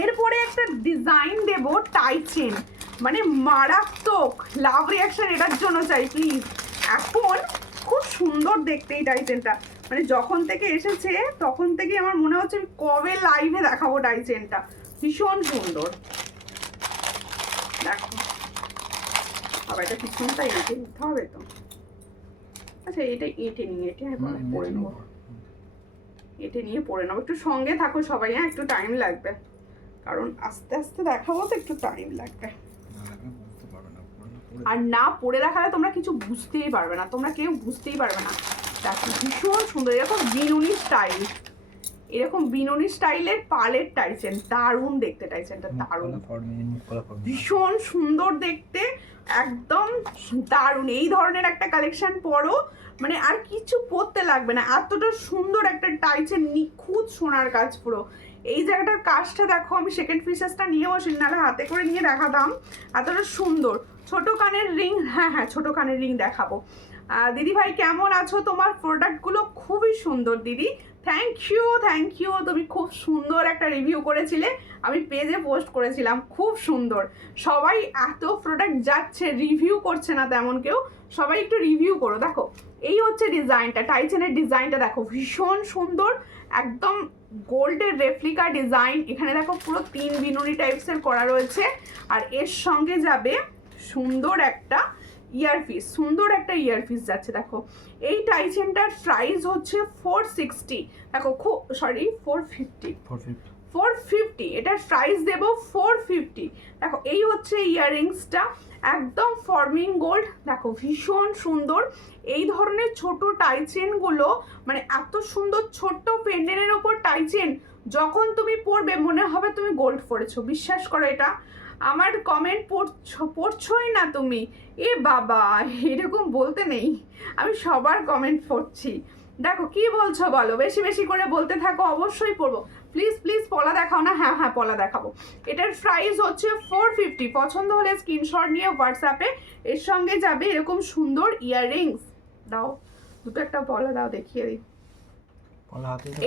এরপরে একটা ডিজাইন দেব টাই চেন, মানে মারাত্মক লাভ রিয়াকশন এটার জন্য চাই প্লিজ। এখন খুব সুন্দর দেখতে এই টাই চেনটা, মানে যখন থেকে এসেছে তখন থেকে আমার মনে হচ্ছে কবে লাইভে দেখাবো টাই চেনটা, ভীষণ সুন্দর। দেখো আবার এটা পিছনটা এঁটে নিতে হবে তো, আচ্ছা এটা এঁটে নিয়ে পরে নেবো, এঁটে নিয়ে পরে নেবো। একটু সঙ্গে থাকো সবাই, হ্যাঁ একটু টাইম লাগবে, কারণ আস্তে আস্তে দেখাবো তো একটু টাইম লাগবে। আর না পরে দেখালে তোমরা কিছু বুঝতেই পারবে না, তোমরা কেউ বুঝতেই পারবে না। দেখো ভীষণ সুন্দর, এরকম বিনুনি স্টাইলের পার্লের টাই চেন, দারুণ দেখতে টাই চেনটা, দারুণ ভীষণ সুন্দর দেখতে, একদম দারুণ। এই ধরনের একটা কালেকশন পরো, মানে আর কিছু পরতে লাগবে না, এতটা সুন্দর একটা টাই চেন, নিখুঁত সোনার কাজ পুরো। এই জায়গাটার কাজটা দেখো, আমি সেকেন্ড পিসেসটা নিয়ে বসি, নাহলে হাতে করে নিয়ে দেখাতাম, এতটা সুন্দর। ছোট কানের রিং, হ্যাঁ ছোট কানের রিং দেখাবো। দিদি ভাই কেমন আছো? তোমার প্রোডাক্টগুলো খুবই সুন্দর দিদি। থ্যাংক ইউ, তুমি খুব সুন্দর একটা রিভিউ করেছিলে, আমি পেজে পোস্ট করেছিলাম, খুব সুন্দর। সবাই এত প্রোডাক্ট যাচ্ছে, রিভিউ করছে না তেমন কেউ, সবাই একটু রিভিউ করো। দেখো এই হচ্ছে ডিজাইনটা, টাইচেনের ডিজাইনটা দেখো ভীষণ সুন্দর, একদম গোল্ডের রেপ্লিকা ডিজাইন। এখানে দেখো পুরো 3 বিনুনি টাইপসের করা রয়েছে, আর এর সঙ্গে যাবে সুন্দর একটা ইয়ারপিস, সুন্দর একটা ইয়ারপিস যাচ্ছে। দেখো এই টাইচেনটার প্রাইস হচ্ছে 460, দেখো খুব সরি 450, এটার প্রাইস দেবো 450। দেখো এই হচ্ছে ইয়াররিংসটা, একদম ফর্মিং গোল্ড, দেখো ভীষণ সুন্দর। এই ধরনের ছোট টাইচেনগুলো মানে এত সুন্দর ছোট্ট পেন্ডেন্টের ওপর টাইচেন, যখন তুমি পরবে মনে হবে তুমি গোল্ড পরেছো, বিশ্বাস করো। এটা আমার কমেন্ট পড়ছোই না তুমি, এ বাবা এরকম বলতে নেই, আমি সবার কমেন্ট পড়ছি। দেখো কি বলছো বলো, বেশি বেশি করে বলতে থাকো, অবশ্যই পড়বো। প্লিজ পলা দেখাও না। হ্যাঁ পলা দেখাবো। এটার প্রাইস হচ্ছে 450। পছন্দ হলে স্ক্রিনশট নিয়ে হোয়াটসঅ্যাপে, এর সঙ্গে যাবে এরকম সুন্দর ইয়াররিংস। দাও দুটো একটা পলা দাও, দেখিয়ে দিই।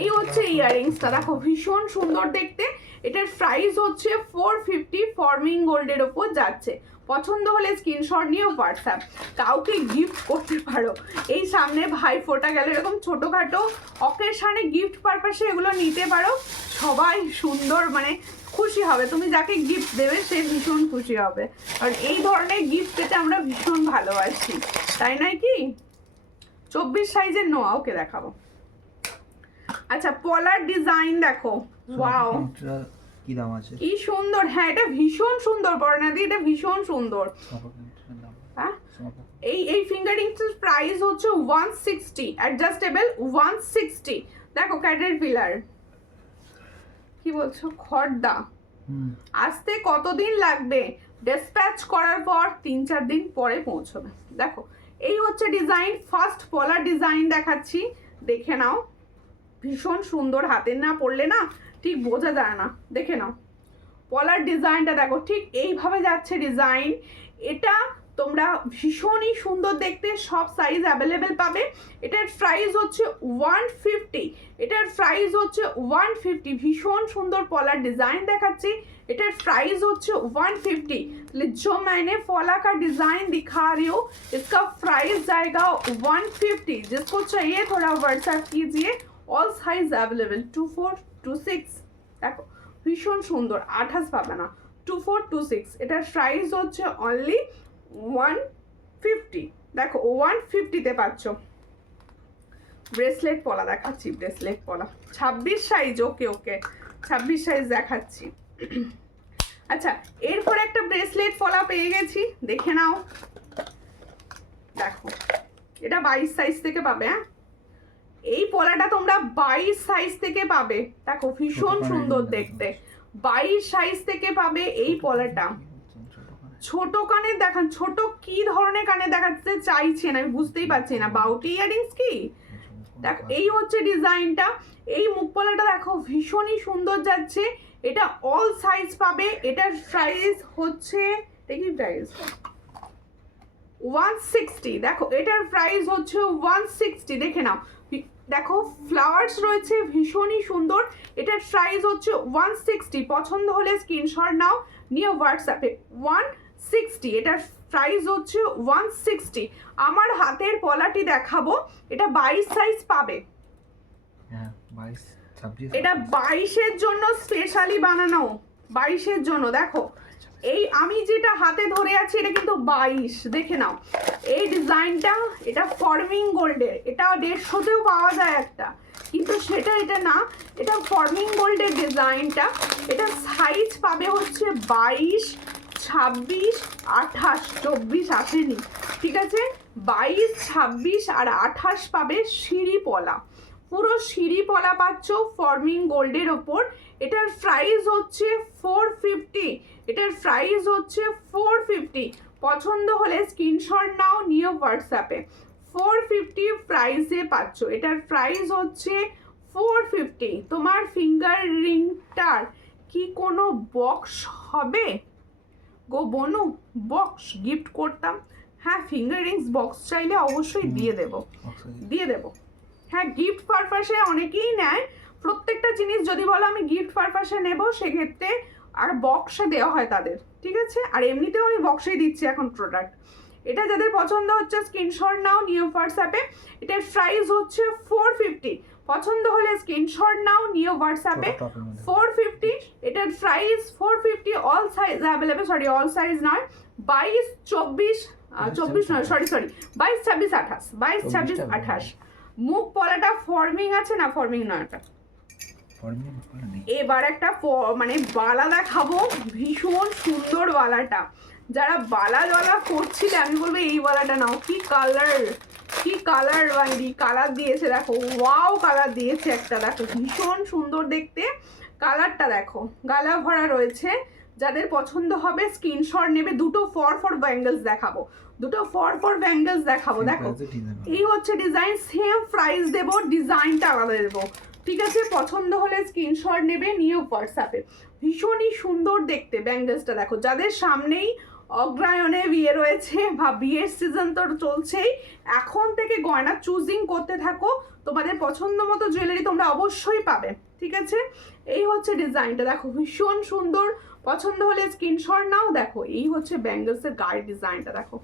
এই হচ্ছে ইয়াররিংসটা, দেখো ভীষণ সুন্দর দেখতে। এটার প্রাইস হচ্ছে 450, ফর্মিং গোল্ডের ওপর যাচ্ছে। পছন্দ হলে স্ক্রিনশট নিয়ে হোয়াটসঅ্যাপ, কাউকে গিফট করতে পারো। এই সামনে ভাই ফোটা গেলে এরকম ছোটোখাটো অকেশনে গিফট পারপাসে এগুলো নিতে পারো, সবাই সুন্দর মানে খুশি হবে। তুমি যাকে গিফট দেবে সে ভীষণ খুশি হবে, আর এই ধরনের গিফট পেতে আমরা ভীষণ ভালোবাসি, তাই নয় কি? 24 সাইজের নোয়া, ওকে দেখাবো। আচ্ছা পলার ডিজাইন দেখো, ওয়াও কি দাম আছে, কি সুন্দর। হ্যাঁ এটা ভীষণ সুন্দর বর্ণাদি, এটা ভীষণ সুন্দর। হ্যাঁ এই ফিঙ্গারিংসের প্রাইস হচ্ছে 160, অ্যাডজাস্টেবল 160। দেখো ক্যাটারপিলার, কি বলছো খড়দা, আসতে কতদিন লাগবে? ডিসপ্যাচ করার পর 3-4 দিন পরে পৌঁছবে। দেখো এই হচ্ছে ডিজাইন, ফার্স্ট পলার ডিজাইন দেখাচ্ছি, দেখে নাও। ভীষণ সুন্দর, হাতের না পড়লে না ঠিক বোঝা যায় না, দেখে নাও পলার ডিজাইনটা। দেখো ঠিক এইভাবে যাচ্ছে ডিজাইন। এটা তোমরা ভীষণই সুন্দর দেখতে, সব সাইজ অ্যাভেলেবেল পাবে। এটার প্রাইস হচ্ছে 150, এটার প্রাইস হচ্ছে 150। ভীষণ সুন্দর পলার ডিজাইন দেখাচ্ছি, एटर प्राइस होच्छे 150। जो मैंने फॉला का डिजाइन दिखा रही हूँ इसका प्राइस जाएगा 150। जिसको चाहिए थोड़ा व्हाट्सएप कीजिए। All size available 24 26। देखो भीषण सुंदर 28 पाबे ना 24 26। एटार प्राइस होच्छे ओनली 150। देखो 150 ते पाচ্ছো। ব্রেসলেট পলা দেখাচ্ছি, ব্রেসলেট পলা 26 সাইজ। ওকে ওকে 26 সাইজ দেখাচ্ছি। আচ্ছা এরপর একটা ব্রেসলেট পলা পেয়ে গেছি, দেখে নাও। দেখো এটা 22 সাইজ থেকে পাবে। হ্যাঁ এই পলাটা তোমরা 22 সাইজ থেকে পাবে। দেখো ভীষণ সুন্দর দেখতে, 22 সাইজ থেকে পাবে এই পলাটা। ছোট কানে দেখান, ছোট কি ধরনের কানে দেখাতে চাইছেন আমি বুঝতেই পারছি না। বাউটি ইয়ারিংস কি? দেখো এই হচ্ছে ডিজাইনটা। এই মুখপলাটা দেখো ভীষণই সুন্দর যাচ্ছে। এটা অল সাইজ পাবে। এটার প্রাইস হচ্ছে দেখি প্রাইস 160। দেখো এটার প্রাইস হচ্ছে 160। দেখে নাও দেখো ফ্লাওয়ার্স রয়েছে ভীষণই সুন্দর। এটার প্রাইস হচ্ছে 160। পছন্দ হলে স্ক্রিনশট নাও, নিয়ে হোয়াটসঅ্যাপে 160। এটার প্রাইস হচ্ছে 160। আমার হাতের পলাটি দেখাবো, এটা 22 সাইজ পাবে। হ্যাঁ 22 26। এটা 22 এর জন্য স্পেশালি বানানো, 22 এর জন্য। দেখো এই আমি যেটা হাতে ধরে আছি এটা কিন্তু 22। দেখে নাও এই ডিজাইনটা, এটা ফর্মিং গোল্ডের। এটা 150তেও পাওয়া যায় একটা, কিন্তু সেটা এটা না, এটা ফর্মিং গোল্ডের ডিজাইনটা। এটা সাইজ পাবে হচ্ছে 22 26 28 24 আসেনি, ঠিক আছে। 22 26 আর 28 পাবে সিঁড়ি পলা, পুরো সিঁড়ি পলা পাচ্ছ ফর্মিং গোল্ডের ওপর। এটার প্রাইস হচ্ছে 450। এটার প্রাইস হচ্ছে 450। পছন্দ হলে স্ক্রিনশট নাও, নিয়ে হোয়াটসঅ্যাপে 450 প্রাইসে পাচ্ছ। এটার প্রাইস হচ্ছে 450। তোমার ফিঙ্গার রিংটার কি কোনো বক্স হবে গো বনু? বক্স গিফট করতাম। হ্যাঁ ফিঙ্গার রিংস বক্স চাইলে অবশ্যই দিয়ে দেবো, দিয়ে দেবো। হ্যাঁ গিফট পারপাসে অনেকেই নেয়, প্রত্যেকটা জিনিস যদি বলো আমি গিফট পারপাসে নেব সেক্ষেত্রে আর বক্সে দেওয়া হয় তাদের, ঠিক আছে। আর এমনিতেও আমি বক্সেই দিচ্ছি এখন প্রোডাক্ট। এটা যাদের পছন্দ হচ্ছে স্ক্রিনশট নাও, নিউ হোয়াটসঅ্যাপে। এটার প্রাইস হচ্ছে 450। পছন্দ হলে স্ক্রিনশট নাও, নিউ হোয়াটসঅ্যাপে 450। এটার price 450। All size available, sorry all size নয়, 22, 24, 24 নয়, সরি 22, 26, 28, 22, 26, 28। মুখ পলাটা ফর্মিং আছে না, ফর্মিং নয় এটা। এবার একটা মানে বালা দেখাবো, ভীষণ সুন্দর বালাটা। যারা বালা জলা করছিলে আমি বলবো এই বালাটা নাও। কি কালার, কি কালার বাইরি কালার দিয়েছে দেখো, ওয়াও কালার দিয়েছে একটা, দেখো ভীষণ সুন্দর দেখতে। কালারটা দেখো, গালা ভরা রয়েছে। যাদের পছন্দ হবে স্ক্রিনশট নেবে। দুটো ফর ব্যাঙ্গেলস দেখাবো, দুটো ফর ব্যাঙ্গেলস দেখাবো। দেখো এই হচ্ছে ডিজাইন, সেম প্রাইস দেবো, ডিজাইনটা আলাদা দেবো, ঠিক আছে। পছন্দ হলে স্ক্রিনশট নেবে, নিউ হোয়াটসঅ্যাপে। ভীষণই সুন্দর দেখতে ব্যাঙ্গেলসটা দেখো। যাদের সামনেই অগ্রায়ণে বিয়ে রয়েছে বা বিয়ের সিজন তো চলছেই, এখন থেকে গয়না চুজিং করতে থাকো, তোমাদের পছন্দ মতো জুয়েলারি তোমরা অবশ্যই পাবে, ঠিক আছে। এই হচ্ছে ডিজাইনটা দেখো, ভীষণ সুন্দর। পছন্দ হলে স্ক্রিনশট নাও। দেখো এই হচ্ছে ব্যাঙ্গেলসের গায়ের ডিজাইনটা দেখো,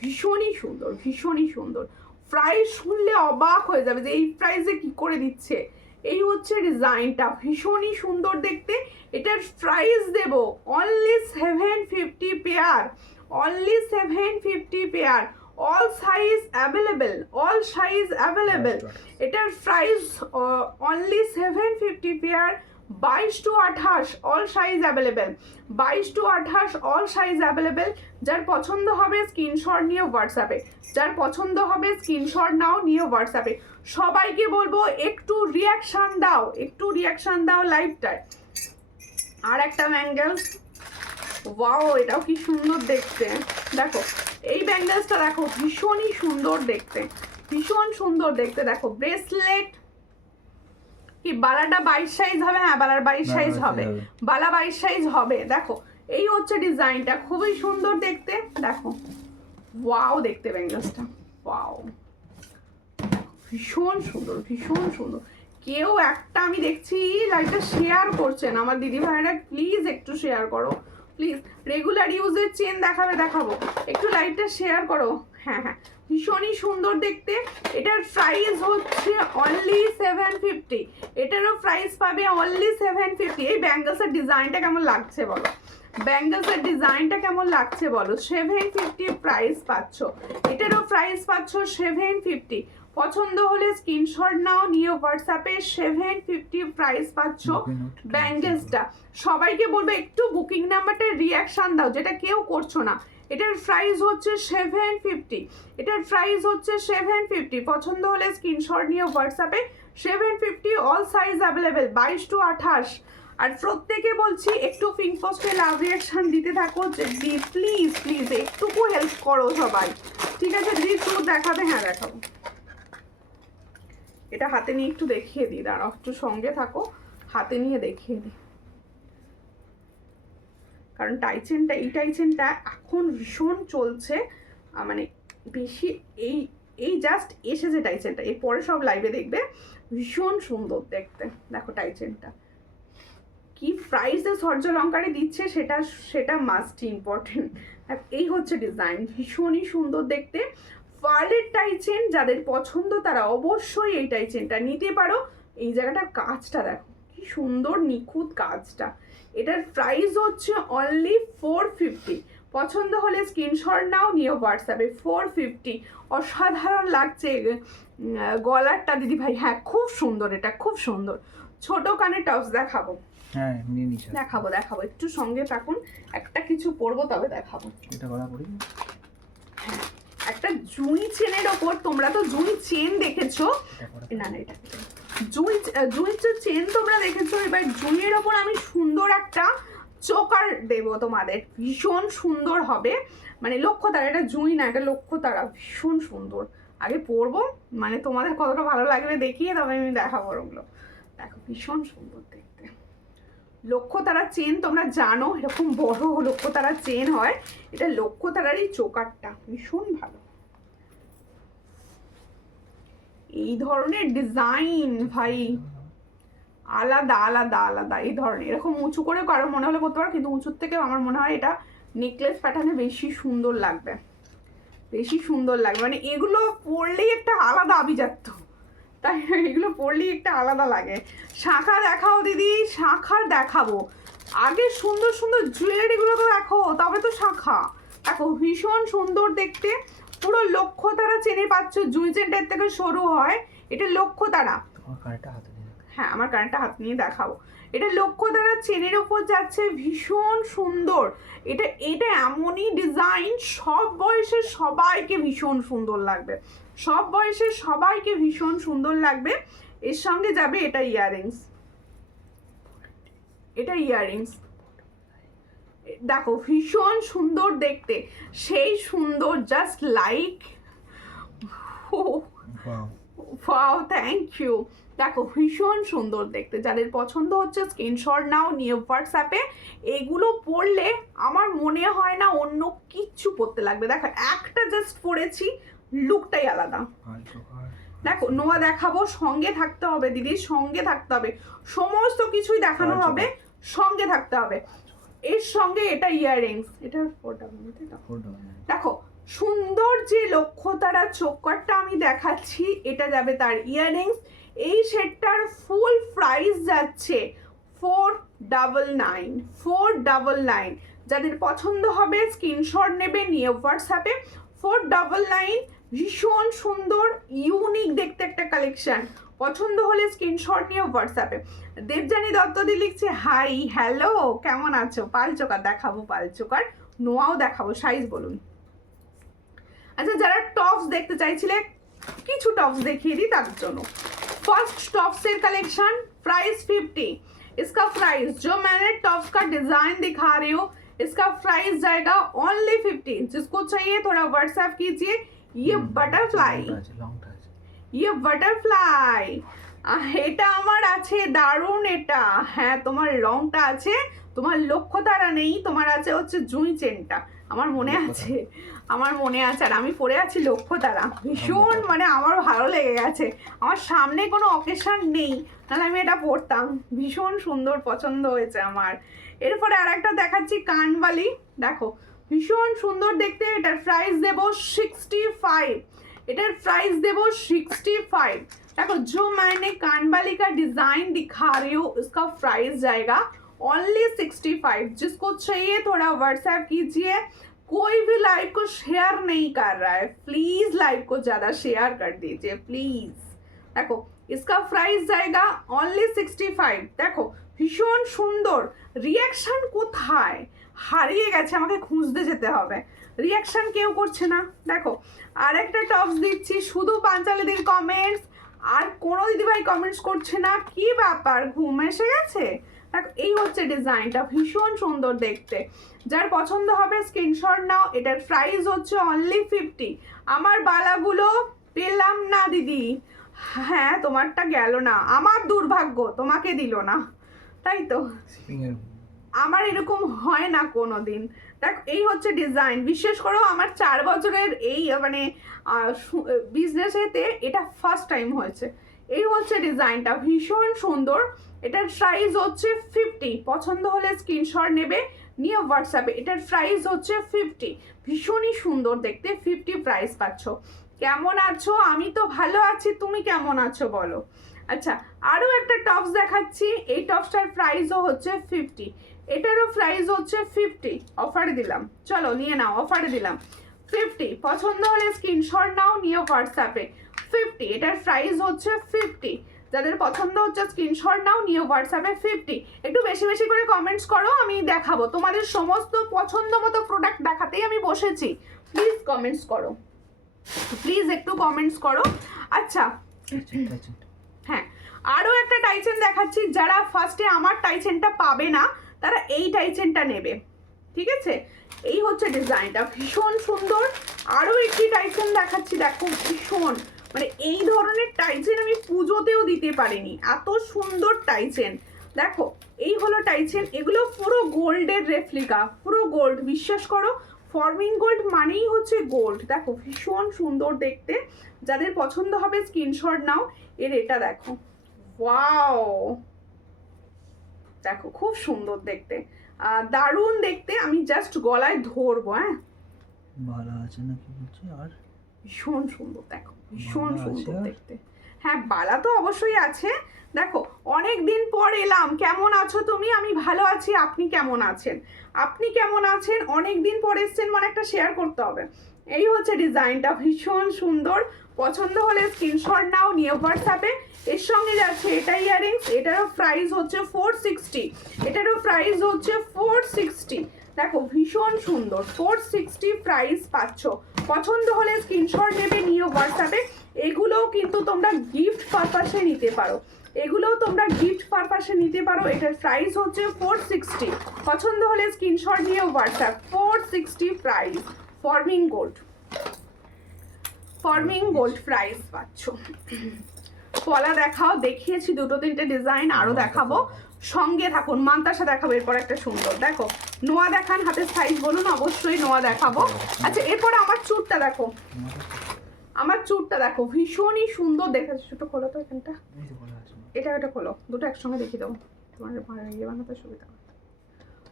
ভীষণই সুন্দর, ভীষণই সুন্দর। প্রাইস শুনলে অবাক হয়ে যাবে যে এই প্রাইসে কি করে দিচ্ছে। এই হচ্ছে ডিজাইনটা, ভীষণই সুন্দর দেখতে। এটার প্রাইস দেব only 750 pair, only 750 pair. All size available, all size available. এটার price only 750 pair, 22 to 28 all size available, 22 to 28 all size available. যার পছন্দ হবে স্ক্রিনশট নিয়ে হোয়াটসঅ্যাপে, যার পছন্দ হবে স্ক্রিনশট নাও, নিয়ে হোয়াটসঅ্যাপে। সবাইকে বলবো একটু রিয়াকশান দাও, একটু রিয়াকশান দাও লাইভটায়। আর একটা ব্যাঙ্গেলস, ওয়াও এটাও কি সুন্দর দেখতে। দেখো এই ব্যাঙ্গেলসটা দেখো, ভীষণই সুন্দর দেখতে, ভীষণ সুন্দর দেখতে। দেখো ব্রেসলেট, কি বালাটা 22 সাইজ হবে? হ্যাঁ বালার 22 সাইজ হবে, বালা 22 সাইজ হবে। দেখো এই হচ্ছে ডিজাইনটা, খুবই সুন্দর দেখতে। দেখো ওয়াও দেখতে ব্যাঙ্গেলসটা, ওয়াও ভীষণ সুন্দর, ভীষণ সুন্দর। কেউ একটা আমি দেখছি লাইভটা শেয়ার করছেন আমার দিদি ভাইরা, প্লিজ একটু শেয়ার করো প্লিজ। রেগুলার ইউজের চেন দেখাবো, একটু লাইভটা শেয়ার করো। হ্যাঁ হ্যাঁ ভীষণই সুন্দর দেখতে। এটার প্রাইস হচ্ছে অনলি 750। এটারও প্রাইস পাবে অনলি 750। এই ব্যাঙ্গেলসের ডিজাইনটা কেমন লাগছে বলো, ব্যাঙ্গেলসের ডিজাইনটা কেমন লাগছে বলো। 750 প্রাইস পাচ্ছ, এটারও প্রাইস পাচ্ছ 750। পছন্দ হলে স্ক্রিনশট নাও, নিয়ে হোয়াটসঅ্যাপে 750 প্রাইস পাচ্ছ ব্যাঙ্গেলসটা। সবাইকে বলবো একটু বুকিং নাম্বারটা রিয়াকশান দাও, যেটা কেউ করছো না। এটার প্রাইস হচ্ছে 750, এটার প্রাইস হচ্ছে 750। পছন্দ হলে স্ক্রিনশট নিয়ে হোয়াটসঅ্যাপে 750। All size available, 22 to 28। আর প্রত্যেকে বলছি একটু পিঙ্ক পোস্টে লাভ রিয়াকশান দিতে থাকো, প্লিজ প্লিজ একটুকু হেল্প করো সবাই, ঠিক আছে। দিদি টু দেখাবে? হ্যাঁ দেখাবো। এটা হাতে নিয়ে একটু দেখিয়ে দিই, দাঁড়াও একটু সঙ্গে থাকো, হাতে নিয়ে দেখিয়ে দিই। কারণ টাইচেনটা, এই টাইচেনটা এখন ভীষণ চলছে, মানে বেশি এই জাস্ট এসেছে টাইচেনটা, এরপরে সব লাইভে দেখবে, ভীষণ সুন্দর দেখতে। দেখো টাইচেনটা কি প্রাইসে সূর্যালঙ্কারে দিচ্ছে সেটা মাস্ট ইম্পর্টেন্ট। এই হচ্ছে ডিজাইন, ভীষণই সুন্দর দেখতে। পার্লের টাইচেন যাদের পছন্দ তারা অবশ্যই এই টাইচেনটা নিতে পারো। এই জায়গাটার কাজটা দেখো কি সুন্দর নিখুঁত কাজটা। এটার প্রাইস হচ্ছে অনলি 450। পছন্দ হলে স্ক্রিনশট নাও, নিয়ে হোয়াটসঅ্যাপে 450। অসাধারণ লাগছে গলারটা দিদি ভাই, হ্যাঁ খুব সুন্দর, এটা খুব সুন্দর। ছোট কানে টপস দেখাবো, হ্যাঁ নিয়ে নিচ্ছি, দেখাবো একটু সঙ্গে থাকুন। একটা কিছু পরবো তবে দেখাবো। এটা করা পড়ি একটা জুই চেনের ওপর, তোমরা তো জুই চেন দেখেছো, না না এটা জুই চেন তোমরা দেখেছো। এবার জুইয়ের ওপর আমি সুন্দর একটা চোকার দেবো তোমাদের, ভীষণ সুন্দর হবে। মানে লক্ষ্যতারা, এটা জুই না, এটা লক্ষ্যতারা, ভীষণ সুন্দর। আগে পরবো, মানে তোমাদের কতটা ভালো লাগবে দেখিয়ে তবে আমি দেখাবো ওগুলো। দেখো ভীষণ সুন্দর দেখতে, লক্ষ্যতারা চেন তোমরা জানো, এরকম বড় লক্ষ্যতারা চেন হয়। এটা লক্ষ্যতারারই চোকারটা, ভীষণ ভালো। এই ধরনের ডিজাইন ভাই আলাদা আলাদা আলাদা, এই ধরনের এরকম উঁচু করে কারো মনে হলে করতে পারো, কিন্তু উঁচুর থেকে আমার মনে হয় এটা নেকলেস প্যাটার্নে বেশি সুন্দর লাগবে, বেশি সুন্দর লাগবে। মানে এগুলো পরলেই একটা আলাদা আভিজাত্য, তাই এগুলো পরলেই একটা আলাদা লাগে। শাঁখা দেখাও দিদি, শাঁখা দেখাবো। আগে সুন্দর সুন্দর জুয়েলারিগুলো তো দেখো, তবে তো শাঁখা দেখো, ভীষণ সুন্দর দেখতে। পুরো লক্ষ্যতারা চেনে পাচ্ছ, জুই চেনটার থেকে সরু হয়, এটা লক্ষ্যতারা। হ্যাঁ, আমার কানেরটা হাত নিয়ে দেখাবো। এটা লক্ষ্যতারা চেনের ওপর যাচ্ছে, ভীষণ সুন্দর। এটা এটা এমনই ডিজাইন, সব বয়সের সবাইকে ভীষণ সুন্দর লাগবে, সব বয়সের সবাইকে ভীষণ সুন্দর লাগবে। এর সঙ্গে যাবে এটা ইয়াররিংস, এটা ইয়াররিংস দেখো, ভীষণ সুন্দর দেখতে, সেই সুন্দর, just like wow, thank you. দেখো ভীষণ সুন্দর দেখতে, যাদের পছন্দ হচ্ছে স্ক্রিনশট নাও, নিয়ে হোয়াটসঅ্যাপে। এগুলো পরলে আমার মনে হয় না অন্য কিচ্ছু পরতে লাগবে। দেখো একটা জাস্ট পরেছি, লুকটাই আলাদা। দেখো নোয়া দেখাবো, সঙ্গে থাকতে হবে দিদি, সঙ্গে থাকতে হবে, সমস্ত কিছুই দেখানো হবে, সঙ্গে থাকতে হবে। এর সঙ্গে এটা ইয়াররিংস, এটা দেখো সুন্দর যে লক্ষ্যতারা চোকারটা আমি দেখাচ্ছি, এটা যাবে তার ইয়াররিংস। এই সেটটার ফুল প্রাইস যাচ্ছে 499, 499। যাদের পছন্দ হবে স্ক্রিনশট নেবে, নিয়ে হোয়াটসঅ্যাপে 499। ভীষণ সুন্দর ইউনিক দেখতে একটা কালেকশন, পছন্দ হলে স্ক্রিনশট নিয়ে হোয়াটসঅ্যাপে। দেবজানী দত্তদি লিখছে হাই হ্যালো, কেমন আছো? পালচোকার দেখাবো, পালচোকার নোয়াও দেখাবো, সাইজ বলুন। আচ্ছা, যারা টপস দেখতে চাইছিলে কিছু টপস দেখিয়ে দিই তার জন্য। First tops collection, price 50। इसका प्राइस जो मैंने टॉप्स का डिजाइन दिखा रही हूँ, इसका प्राइस जाएगा ओनली 50। जिसको चाहिए थोड़ा व्हाट्सएप कीजिए। ये बटरफ्लाई, ये बटरफ्लाई এটা আমার আছে, দারুণ এটা। হ্যাঁ, তোমার লংটা আছে, তোমার লক্ষ্যতারা নেই, তোমার আছে হচ্ছে জুঁই চেনটা, আমার মনে আছে, আমার মনে আছে। আর আমি পরে আছি লক্ষ্যতারা, ভীষণ মানে আমার ভালো লেগে গেছে। আমার সামনে কোনো অকেশন নেই, তাহলে আমি এটা পরতাম, ভীষণ সুন্দর, পছন্দ হয়েছে আমার। এরপরে আর একটা দেখাচ্ছি কানবালি, দেখো ভীষণ সুন্দর দেখতে। এটার প্রাইস দেবো 65, এটার প্রাইস देवो 65। देखो जो मैंने कानबाली का डिजाइन दिखा रही हूँ, उसका प्राइस जाएगा ओनली 65। जिसको चाहिए थोड़ा व्हाट्सएप कीजिए। कोई भी लाइव को शेयर नहीं कर रहा है, प्लीज लाइव को ज्यादा शेयर कर दीजिए प्लीज। देखो इसका प्राइस जाएगा ओनली 65। देखो ভীষণ সুন্দর। রিয়াকশন কোথায় হারিয়ে গেছে, আমাকে খুঁজতে যেতে হবে, রিয়াকশন কেউ করছে না। দেখো আর একটা টপস দিচ্ছি, শুধু পাঞ্চালিদির কমেন্টস, আর কোনো দিদিভাই কমেন্টস করছে না, কি ব্যাপার, ঘুম এসে গেছে? দেখো এই হচ্ছে ডিজাইনটা, ভীষণ সুন্দর দেখতে। যার পছন্দ হবে স্ক্রিনশট নাও। এটার প্রাইস হচ্ছে অনলি 50। আমার বালাগুলো পেলাম না দিদি। হ্যাঁ, তোমারটা গেল না, আমার দুর্ভাগ্য, তোমাকে দিল না, তাই তো। আমার এরকম হয় না কোনো দিন। দেখ এই হচ্ছে ডিজাইন, বিশেষ করে আমার 4 বছরের এই মানে বিজনেসেতে এটা ফার্স্ট টাইম হয়েছে। এই হচ্ছে ডিজাইনটা, ভীষণ সুন্দর। এটার প্রাইস হচ্ছে 50। পছন্দ হলে স্ক্রিনশট নেবে, নিয়ে হোয়াটসঅ্যাপে। এটার প্রাইস হচ্ছে 50, ভীষণই সুন্দর দেখতে। 50 প্রাইস পাচ্ছ। কেমন আছো? আমি তো ভালো আছি, তুমি কেমন আছো বলো। আচ্ছা, আরও একটা টপস দেখাচ্ছি। এই টপসটার প্রাইসও হচ্ছে 50, এটারও প্রাইস হচ্ছে 50। অফারে দিলাম, চলো নিয়ে নাও, অফারে দিলাম 50। পছন্দ হলে স্ক্রিনশট নাও, নিয়ে হোয়াটসঅ্যাপে 50। এটার প্রাইস হচ্ছে 50। যাদের পছন্দ হচ্ছে স্ক্রিনশট নাও, নিয়ে হোয়াটসঅ্যাপে 50। একটু বেশি বেশি করে কমেন্টস করো, আমি দেখাবো তোমাদের সমস্ত পছন্দ মতো প্রোডাক্ট দেখাতেই আমি বসেছি। প্লিজ কমেন্টস করো, প্লিজ একটু কমেন্টস করো। আচ্ছা হ্যাঁ, আরও একটা টাইচেন দেখাচ্ছি। যারা ফার্স্টে আমার টাইচেনটা পাবে না, তারা এই টাইচেনটা নেবে, ঠিক আছে। এই হচ্ছে ডিজাইনটা, ভীষণ সুন্দর। আরও একটি টাইচেন দেখাচ্ছি, দেখো ভীষণ মানে এই ধরনের টাইচেন আমি পুজোতেও দিতে পারিনি, এত সুন্দর টাইচেন। দেখো এই হলো টাইচেন, এগুলো পুরো গোল্ডের রেপ্লিকা, পুরো গোল্ড, বিশ্বাস করো ফর্মিং গোল্ড মানেই হচ্ছে গোল্ড। দেখো ভীষণ সুন্দর দেখতে, যাদের পছন্দ হবে স্ক্রিনশট নাও। এর এটা দেখো, ওয়াও, দেখো খুব সুন্দর দেখতে, দারুণ দেখতে। আমি জাস্ট গলায় ধরবো, হ্যাঁ বালা আছে না কি বলছে? আর ভীষণ সুন্দর, দেখো ভীষণ বালা আছে সুন্দর আর? দেখতে। হ্যাঁ বালা তো অবশ্যই আছে। দেখো অনেক দিন পর এলাম, কেমন আছো তুমি? আমি ভালো আছি, আপনি কেমন আছেন? আপনি কেমন আছেন? অনেক দিন পর এসছেন মানে একটা শেয়ার করতে হবে। এই হচ্ছে ডিজাইনটা, ভীষণ সুন্দর। পছন্দ হলে স্ক্রিনশট নাও, নিয়ে হোয়াটসঅ্যাপে। এর সঙ্গে যাচ্ছে এটা ইয়াররিংস, এটারও প্রাইস হচ্ছে 460, এটারও প্রাইস হচ্ছে 460। দেখো ভীষণ সুন্দর, 460 প্রাইস পাচ্ছ। পছন্দ হলে স্ক্রিনশট নেবে, নিয়ে হোয়াটসঅ্যাপে। এগুলোও কিন্তু তোমরা গিফট পারপাসে নিতে পারো, এগুলোও তোমরা গিফট পারপাসে নিতে পারো। এটার প্রাইস হচ্ছে 460। পছন্দ হলে স্ক্রিনশট নিয়ে WhatsApp. 460 price, forming gold, forming gold price পাচ্ছ। পলা দেখাও, দেখিয়েছি দুটো তিনটে ডিজাইন, আরো দেখাবো, সঙ্গে থাকুন। মান্তাসা দেখাবো এরপর একটা সুন্দর, দেখো নোয়া দেখান, হাতের সাইজ বলুন, অবশ্যই নোয়া দেখাবো। আচ্ছা এরপরে আমার চুটটা দেখো, আমার চুটটা দেখো ভীষণই সুন্দর দেখাচ্ছে। ছোট খোলো তো এখানটা, এই তো বলা আছে। এটা এটা খোলো, দুটো একসঙ্গে দেখিয়ে দেবো, তোমার ইয়ে বানাতে সুবিধা হবে।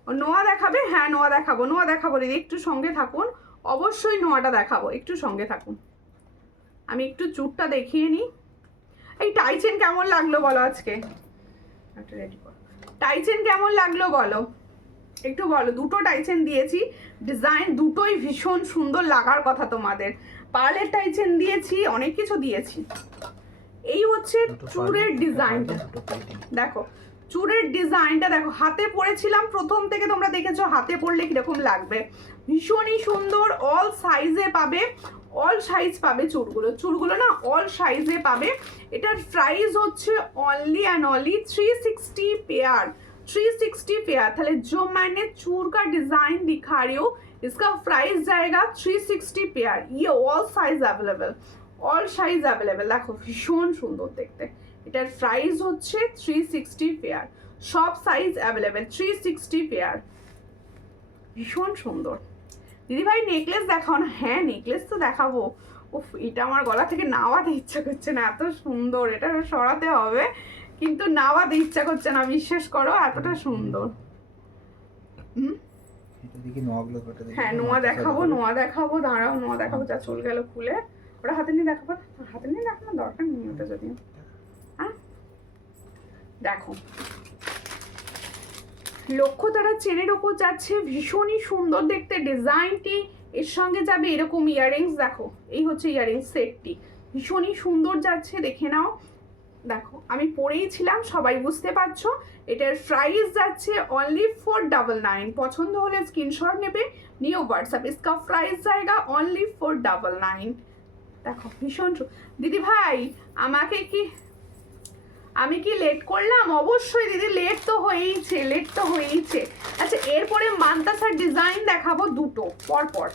ও নোয়া দেখাবে? হ্যাঁ নোয়া দেখাবো, নোয়া দেখাবো দিদি, একটু সঙ্গে থাকুন, অবশ্যই নোয়াটা দেখাবো, একটু সঙ্গে থাকুন। আমি একটু চুটটা দেখিয়ে নিই। এই টাইচেন কেমন লাগলো বলো আজকে? একটা রেডি করো। টাইচেন কেমন লাগলো বলো, একটু বলো। দুটো টাইচেন দিয়েছি, ডিজাইন দুটোই ভীষণ সুন্দর লাগার কথা তোমাদের। পার্লের টাইচেন দিয়েছি, অনেক কিছু দিয়েছি। এই হচ্ছে চুড়ের ডিজাইনটা, দেখো চুড়ের ডিজাইনটা দেখো। হাতে পরেছিলাম প্রথম থেকে, তোমরা দেখেছো হাতে পরলে কিরকম লাগবে। ভীষণই সুন্দর, অল সাইজে পাবে, অল সাইজ পাবে চুড়গুলো, চুড়গুলো না অল সাইজে পাবে। এটার প্রাইস হচ্ছে only and only 360 pair, 360 pair. তাহলে जो मैंने चूड़ का डिजाइन दिखा रही हूँ, इसका प्राइस जाएगा 360 पेयर। ये all size available, all size available. দেখো ভীষণ সুন্দর দেখতে, এটার প্রাইস হচ্ছে 360 পেয়ার, সব সাইজ অ্যাভেলেবেল, 360 পেয়ার, ভীষণ সুন্দর। দিদিভাই নেকলেস দেখাও না? হ্যাঁ নেকলেস তো দেখাবো। উফ এটা আমার গলা থেকে নাওয়াতে ইচ্ছা করছে না, এত সুন্দর। এটা সরাতে হবে কিন্তু নাওয়াতে ইচ্ছা করছে না, বিশ্বাস করো এতটা সুন্দর। এটা দেখি নোয়াগুলো কটা দেখি। হ্যাঁ নোয়া দেখাবো, নোয়া দেখাবো, দাঁড়াও নোয়া দেখাবো। যা চুল গেল খুলে, ওটা হাতে নিয়ে দেখাবো, হাতে নিয়ে দেখানোর দরকার নেই ওটা যদিও। হ্যাঁ দেখো লক্ষ্য তারা চেনের ওপর যাচ্ছে, ভীষণই সুন্দর দেখতে ডিজাইনটি। এর সঙ্গে যাবে এরকম ইয়াররিংস, দেখো এই হচ্ছে ইয়াররিংস সেটটি, ভীষণই সুন্দর যাচ্ছে, দেখে নাও। দেখো আমি পরেই ছিলাম, সবাই বুঝতে পারছো। এটার প্রাইস যাচ্ছে অনলি 499। পছন্দ হলে স্ক্রিনশট নেবে, নিয়ে হোয়াটসঅ্যাপ। इसका প্রাইস জায়গা অনলি 499। দেখো ভীষণ দিদি ভাই আমাকে কি, আমি কি লেট করলাম? অবশ্যই দিদি লেট তো হয়েইছে, লেট তো হয়েইছে। আচ্ছা এরপরে মান্তাসার ডিজাইন দেখাবো দুটো পরপর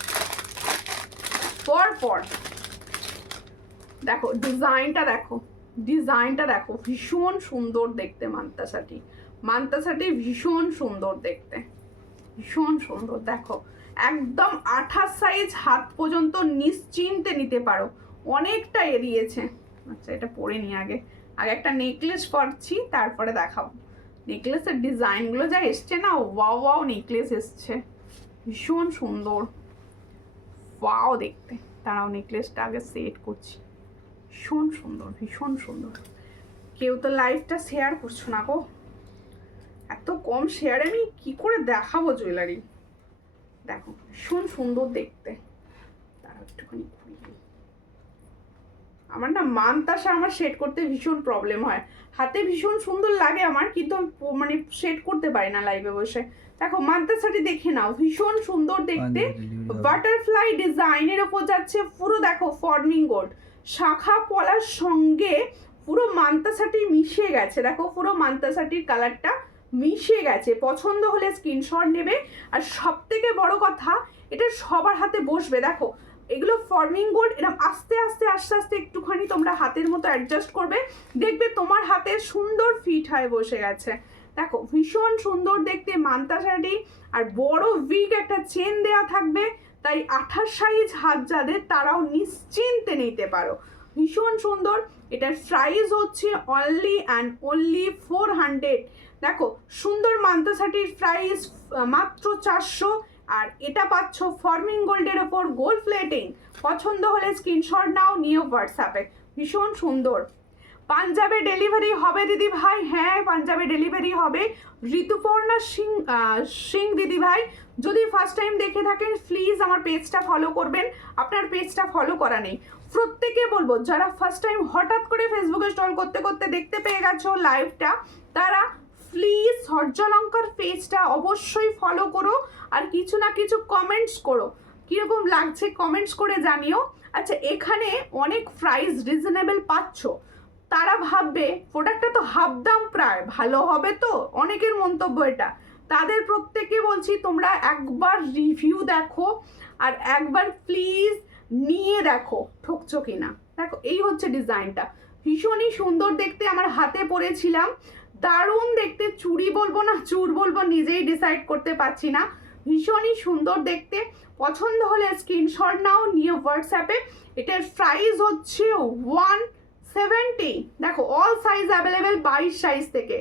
পরপর। দেখো ডিজাইনটা দেখো, ডিজাইনটা দেখো ভীষণ সুন্দর দেখতে। মান্তাসাটি, মান্তাসাটি ভীষণ সুন্দর দেখতে, ভীষণ সুন্দর। দেখো একদম 28 সাইজ হাত পর্যন্ত নিশ্চিন্তে নিতে পারো, অনেকটা এড়িয়েছে। আচ্ছা এটা পরে নি, আগে আগে একটা নেকলেস পরছি তারপরে দেখাবো। নেকলেসের ডিজাইনগুলো যা এসছে না, ওয়াও ওয়াও নেকলেস এসছে, ভীষণ সুন্দর, ওয়াও দেখতে। তারাও নেকলেসটা আগে সেট করছি, ভীষণ সুন্দর, ভীষণ সুন্দর। কেউ তো লাইভটা শেয়ার করছো না গো, এত কম শেয়ারে আমি কি করে দেখাবো জুয়েলারি। দেখো ভীষণ সুন্দর দেখতে। তারা একটুখানি আমার না মান্তাসা আমার সেট করতে ভীষণ প্রবলেম হয়, হাতে ভীষণ সুন্দর লাগে আমার, কিন্তু মানে সেট করতে পারি না লাইভে বসে। দেখো মান্তাসাটি দেখে নাও, ভীষণ সুন্দর দেখতে, বাটারফ্লাই ডিজাইনের ওপর যাচ্ছে পুরো। দেখো ফর্মিং গোল্ড শাখা পলার সঙ্গে পুরো মান্তাসাটি মিশে গেছে, দেখো পুরো মান্তাসাটির কালারটা মিশে গেছে। পছন্দ হলে স্ক্রিনশট নেবে। আর সব থেকে বড় কথা, এটা সবার হাতে বসবে। দেখো এগুলো ফর্মিং গোল্ড, এরকম আস্তে আস্তে আস্তে আস্তে একটুখানি তোমরা হাতের মতো অ্যাডজাস্ট করবে, দেখবে তোমার হাতে সুন্দর ফিট হয়ে বসে গেছে। দেখো ভীষণ সুন্দর দেখতে মান্তা শাড়ি, আর বড় উইক একটা চেন দেওয়া থাকবে, তাই 28 সাইজ হাত যাদের তারাও নিশ্চিন্তে নিতে পারো। ভীষণ সুন্দর। এটার প্রাইস হচ্ছে অনলি অ্যান্ড অনলি 400। দেখো সুন্দর মান্তা শাড়ির প্রাইস মাত্র 400, আর এটা পাচ্ছ ফর্মিং গোল্ডের ওপর গোল্ড প্লেটিং। পছন্দ হলে স্ক্রিনশট নাও, নিয়ে হোয়াটসঅ্যাপে। ভীষণ সুন্দর। পাঞ্জাবে ডেলিভারি হবে দিদি ভাই? হ্যাঁ পাঞ্জাবে ডেলিভারি হবে। ঋতুপর্ণা সিং দিদি ভাই, যদি ফার্স্ট টাইম দেখে থাকেন প্লিজ আমার পেজটা ফলো করবেন, আপনার পেজটা ফলো করা নেই। প্রত্যেকে বলবো যারা ফার্স্ট টাইম হঠাৎ করে ফেসবুকে স্টল করতে করতে দেখতে পেয়ে গেছো লাইভটা, তারা প্লিজ সূর্যালঙ্কার পেজটা অবশ্যই ফলো করো, আর কিছু না কিছু কমেন্টস করো, কীরকম লাগছে কমেন্টস করে জানিও। আচ্ছা এখানে অনেক প্রাইস রিজনেবল পাচ্ছ, তারা ভাববে প্রোডাক্টটা তো হাফ দাম প্রায়, ভালো হবে তো, অনেকের মন্তব্য এটা। তাদের প্রত্যেকে বলছি তোমরা একবার রিভিউ দেখো, আর একবার প্লিজ নিয়ে দেখো ঠকছো কিনা। দেখো এই হচ্ছে ডিজাইনটা, ভীষণই সুন্দর দেখতে। আমার হাতে পরেছিলাম, দারুণ দেখতে। চুড়ি বলবো না চূড় বলবো নিজেই ডিসাইড করতে পারছি না। ভীষণই সুন্দর দেখতে। পছন্দ হলে স্ক্রিনশট নাও, নিয়ে হোয়াটসঅ্যাপে। এটার প্রাইস হচ্ছে 170। দেখো অল সাইজ অ্যাভেলেবেল, 22 সাইজ থেকে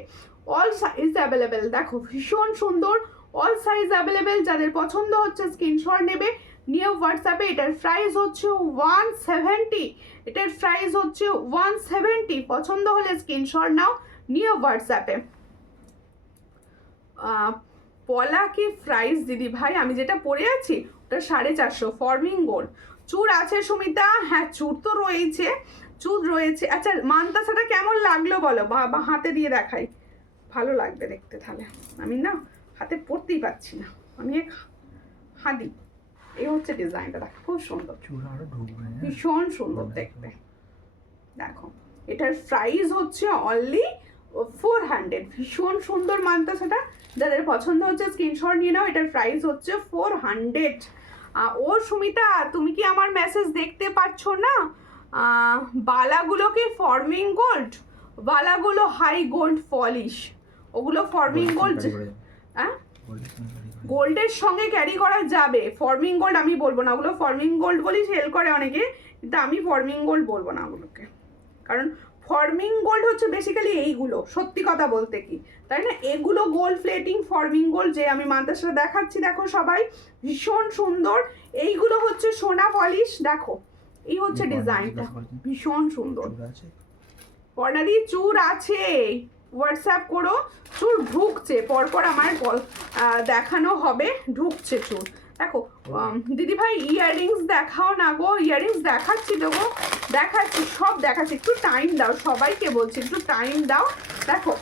অল সাইজ অ্যাভেলেবেল। দেখো ভীষণ সুন্দর, অল সাইজ অ্যাভেলেবেল। যাদের পছন্দ হচ্ছে স্ক্রিনশট নেবে, নিয়ে হোয়াটসঅ্যাপে। এটার প্রাইস হচ্ছে 170। এটার প্রাইস হচ্ছে 170। পছন্দ হলে স্ক্রিনশট নাও, নিয়ে হোয়াটসঅ্যাপে। পলাকি প্রাইস দিদি ভাই, আমি যেটা পরে আছি ওটা 450 ফর্মিং গোল্ড। চুর আছে সুমিতা? হ্যাঁ চুর তো রয়েছে, চুর রয়েছে। আচ্ছা মান্তাসাটা কেমন লাগলো বলো, বা হাতে দিয়ে দেখাই, ভালো লাগবে দেখতে। তাহলে আমি না হাতে পরতেই পারছি না, আমি এক হাদি। এই হচ্ছে ডিজাইনটা, দেখো খুব সুন্দর, ভীষণ সুন্দর দেখতে। দেখো এটার প্রাইস হচ্ছে অনলি 400। ভীষণ সুন্দর মান্তাসাটা, যাদের পছন্দ হচ্ছে স্ক্রিনশট নিয়ে নাও। এটার প্রাইস হচ্ছে 400। ও সুমিতা তুমি কি আমার মেসেজ দেখতে পাচ্ছ না? বালাগুলোকে ফর্মিং গোল্ড, বালাগুলো হাই গোল্ড পলিশ, ওগুলো ফর্মিং গোল্ড। হ্যাঁ গোল্ডের সঙ্গে ক্যারি করা যাবে, ফর্মিং গোল্ড আমি বলবো না, ওগুলো ফর্মিং গোল্ড বলি সেল করে অনেকে, কিন্তু আমি ফর্মিং গোল্ড বলবো না ওগুলোকে, কারণ ফর্মিং গোল্ড হচ্ছে বেসিক্যালি এইগুলো, সত্যি কথা বলতে কি তাই না, এগুলো গোল্ড প্লেটিং ফর্মিং গোল্ড যে আমি মান্তার সাথে দেখাচ্ছি। দেখো সবাই ভীষণ সুন্দর। এইগুলো হচ্ছে সোনা পলিশ। দেখো এই হচ্ছে ডিজাইনটা, ভীষণ সুন্দর। পর্ণাদি চুর আছে, হোয়াটসঅ্যাপ করো। চুর ঢুকছে, পরপর আমার দেখানো হবে, ঢুকছে চুর। দেখো দিদি ভাই ইয়াররিংস দেখাও না গো। ইয়াররিংস দেখাচ্ছি তো গো, দেখাচ্ছি, সব দেখাচ্ছি, একটু টাইম দাও, সবাইকে বলছি একটু টাইম দাও। দেখো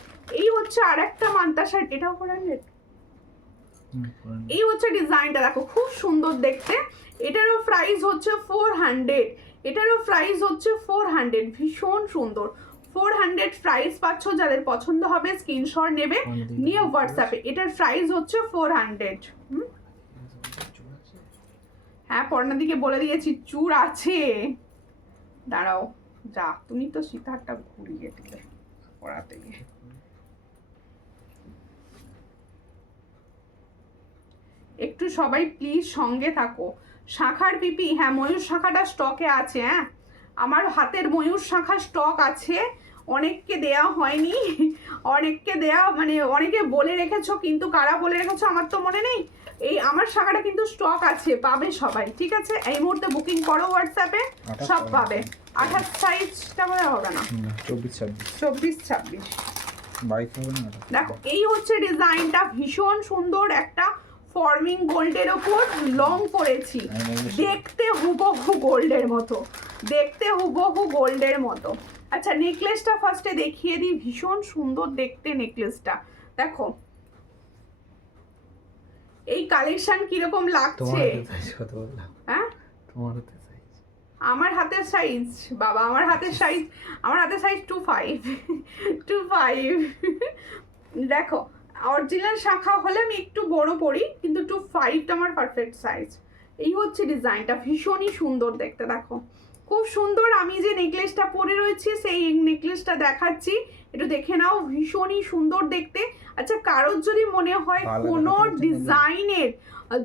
এই হচ্ছে আর একটা মান্তা শাড়ি, এটাও করার নেট। এই হচ্ছে ডিজাইনটা, দেখো খুব সুন্দর দেখতে। এটারও প্রাইস হচ্ছে 400। এটারও প্রাইস হচ্ছে 400। ভীষণ সুন্দর, 400 প্রাইস পাচ্ছ। যাদের পছন্দ হবে স্ক্রিনশট নেবে, নিয়ে হোয়াটসঅ্যাপে। এটার প্রাইস হচ্ছে 400। হ্যাঁ পর্ণাদিকে বলে দিয়েছি চুর আছে। দাঁড়াও যা, তুমি তো সীতারটা ঘুরিয়ে দিলে পড়াতে গিয়ে। একটু সবাই প্লিজ সঙ্গে থাকো। শাখার পিপি, হ্যাঁ ময়ূর শাখাটা স্টকে আছে। হ্যাঁ আমার হাতের ময়ূর শাখা স্টক আছে, অনেককে দেয়া হয়নি, অনেককে দেয়া মানে অনেকে বলে রেখেছো, কিন্তু কারা বলে রেখেছো আমার তো মনে নেই। এই আমার শাখাটা কিন্তু স্টক আছে, পাবে সবাই, ঠিক আছে? এই মুহূর্তে বুকিং করো হোয়াটসঅ্যাপে, সব পাবে। 28 সাইজটা বোধহয় হবে না, 24-26 দেখো এই হচ্ছে ডিজাইনটা, ভীষণ সুন্দর। একটা ফর্মিং গোল্ডের ওপর লং পরেছি, দেখতে হুবহু গোল্ডের মতো, দেখতে হুবহু গোল্ডের মতো। আচ্ছা নেকলেসটা ফার্স্টে দেখিয়ে দিই, ভীষণ সুন্দর দেখতে নেকলেসটা। দেখো এই কালেকশন কিরকম লাগছে? হ্যাঁ আমার হাতের সাইজ, বাবা আমার হাতের সাইজ, আমার হাতের সাইজ 25। দেখো অরিজিনাল শাখা হলে আমি একটু বড় পড়ি, কিন্তু 25টা আমার পারফেক্ট সাইজ। এই হচ্ছে ডিজাইনটা, ভীষণই সুন্দর দেখতে। দেখো খুব সুন্দর। আমি যে নেকলেসটা পরে রয়েছি সেই নেকলেসটা দেখাচ্ছি, একটু দেখে নাও, ভীষণই সুন্দর দেখতে। আচ্ছা, কারোর যদি মনে হয় ভালো কোনো দেখাতে হচ্ছে নাকি? ডিজাইনের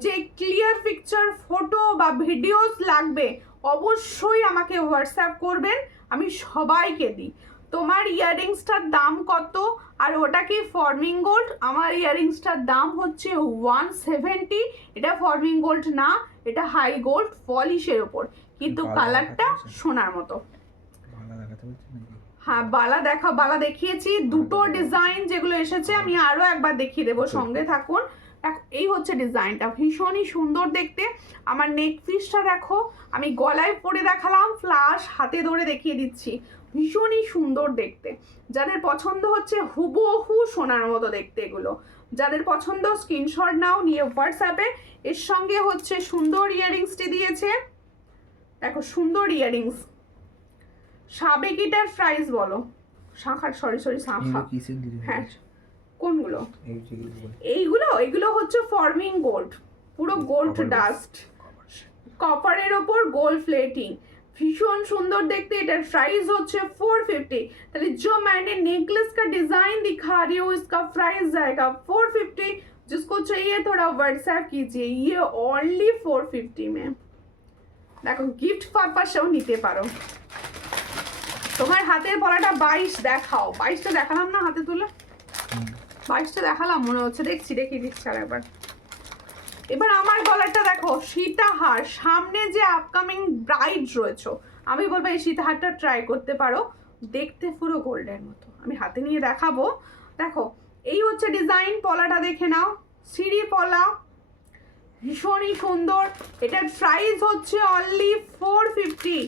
যে ক্লিয়ার পিকচার ফটো বা ভিডিওস লাগবে, অবশ্যই আমাকে হোয়াটসঅ্যাপ করবেন, আমি সবাইকে দিই। তোমার ইয়াররিংসটার দাম কত? আর ওটা কি ফর্মিং গোল্ড? আমার ইয়াররিংসটার দাম হচ্ছে 170। এটা ফর্মিং গোল্ড না, এটা হাই গোল্ড পলিশের ওপর, কিন্তু বালা কালারটা দেখাতে হচ্ছে? সোনার মতো। ভালো দেখাতে বলছে নাকি? হ্যাঁ, বালা দেখিয়েছি, দুটো ডিজাইন যেগুলো এসেছে আমি আরো একবার দেখিয়ে দেবো, সঙ্গে থাকুন। এই হচ্ছে ডিজাইনটা, ভীষণই সুন্দর দেখতে। আমার নেক পিসটা দেখো, আমি গলায় পরে দেখালাম, ফ্লাশ হাতে ধরে দেখিয়ে দিচ্ছি, ভীষণই সুন্দর দেখতে। যাদের পছন্দ হচ্ছে হুবহু সোনার মতো দেখতে এগুলো, যাদের পছন্দ স্ক্রিনশট নাও, নিয়ে হোয়াটসঅ্যাপে। এর সঙ্গে হচ্ছে সুন্দর ইয়াররিংসটি দিয়েছে, দেখো সুন্দর ইয়াররিংস। সাবেকিটার প্রাইস বলো, শাখার সরি শাখা, এগুলো কিসের দিদি হ্যাঁ। বলছে? কোনগুলো? এই যেগুলো বলে। এইগুলো হচ্ছে ফর্মিং গোল্ড, পুরো গোল্ড Copper ডাস্ট, কপারের ওপর গোল্ড প্লেটিং, ভীষণ সুন্দর দেখতে। এটার প্রাইস হচ্ছে 450। তাহলে जो मैंने नेकलेस का डिजाइन दिखा रही हूँ, इसका प्राइस जाएगा 450। जिसको चाहिए थोड़ा व्हाट्सएप कीजिए, ये ओनली 450 में। দেখো গিফট পারপাসেও নিতে পারো। তোমার হাতের পলাটা 22 দেখাও, 22টা দেখালাম না হাতে তুলে? 22টা দেখালাম মনে হচ্ছে, দেখি দিচ্ছি আর একবার। এবার আমার গলাটা দেখো, সীতাহার, সামনে যে আপকামিং ব্রাইড রয়েছে, আমি বলবো এই সীতাহারটা ট্রাই করতে পারো, দেখতে পুরো গোল্ডের মতো। আমি হাতে নিয়ে দেখাবো, দেখো এই হচ্ছে ডিজাইন, পলাটা দেখে নাও, সিঁড়ি পলা, ভীষণই সুন্দর। এটার প্রাইস হচ্ছে অনলি 450।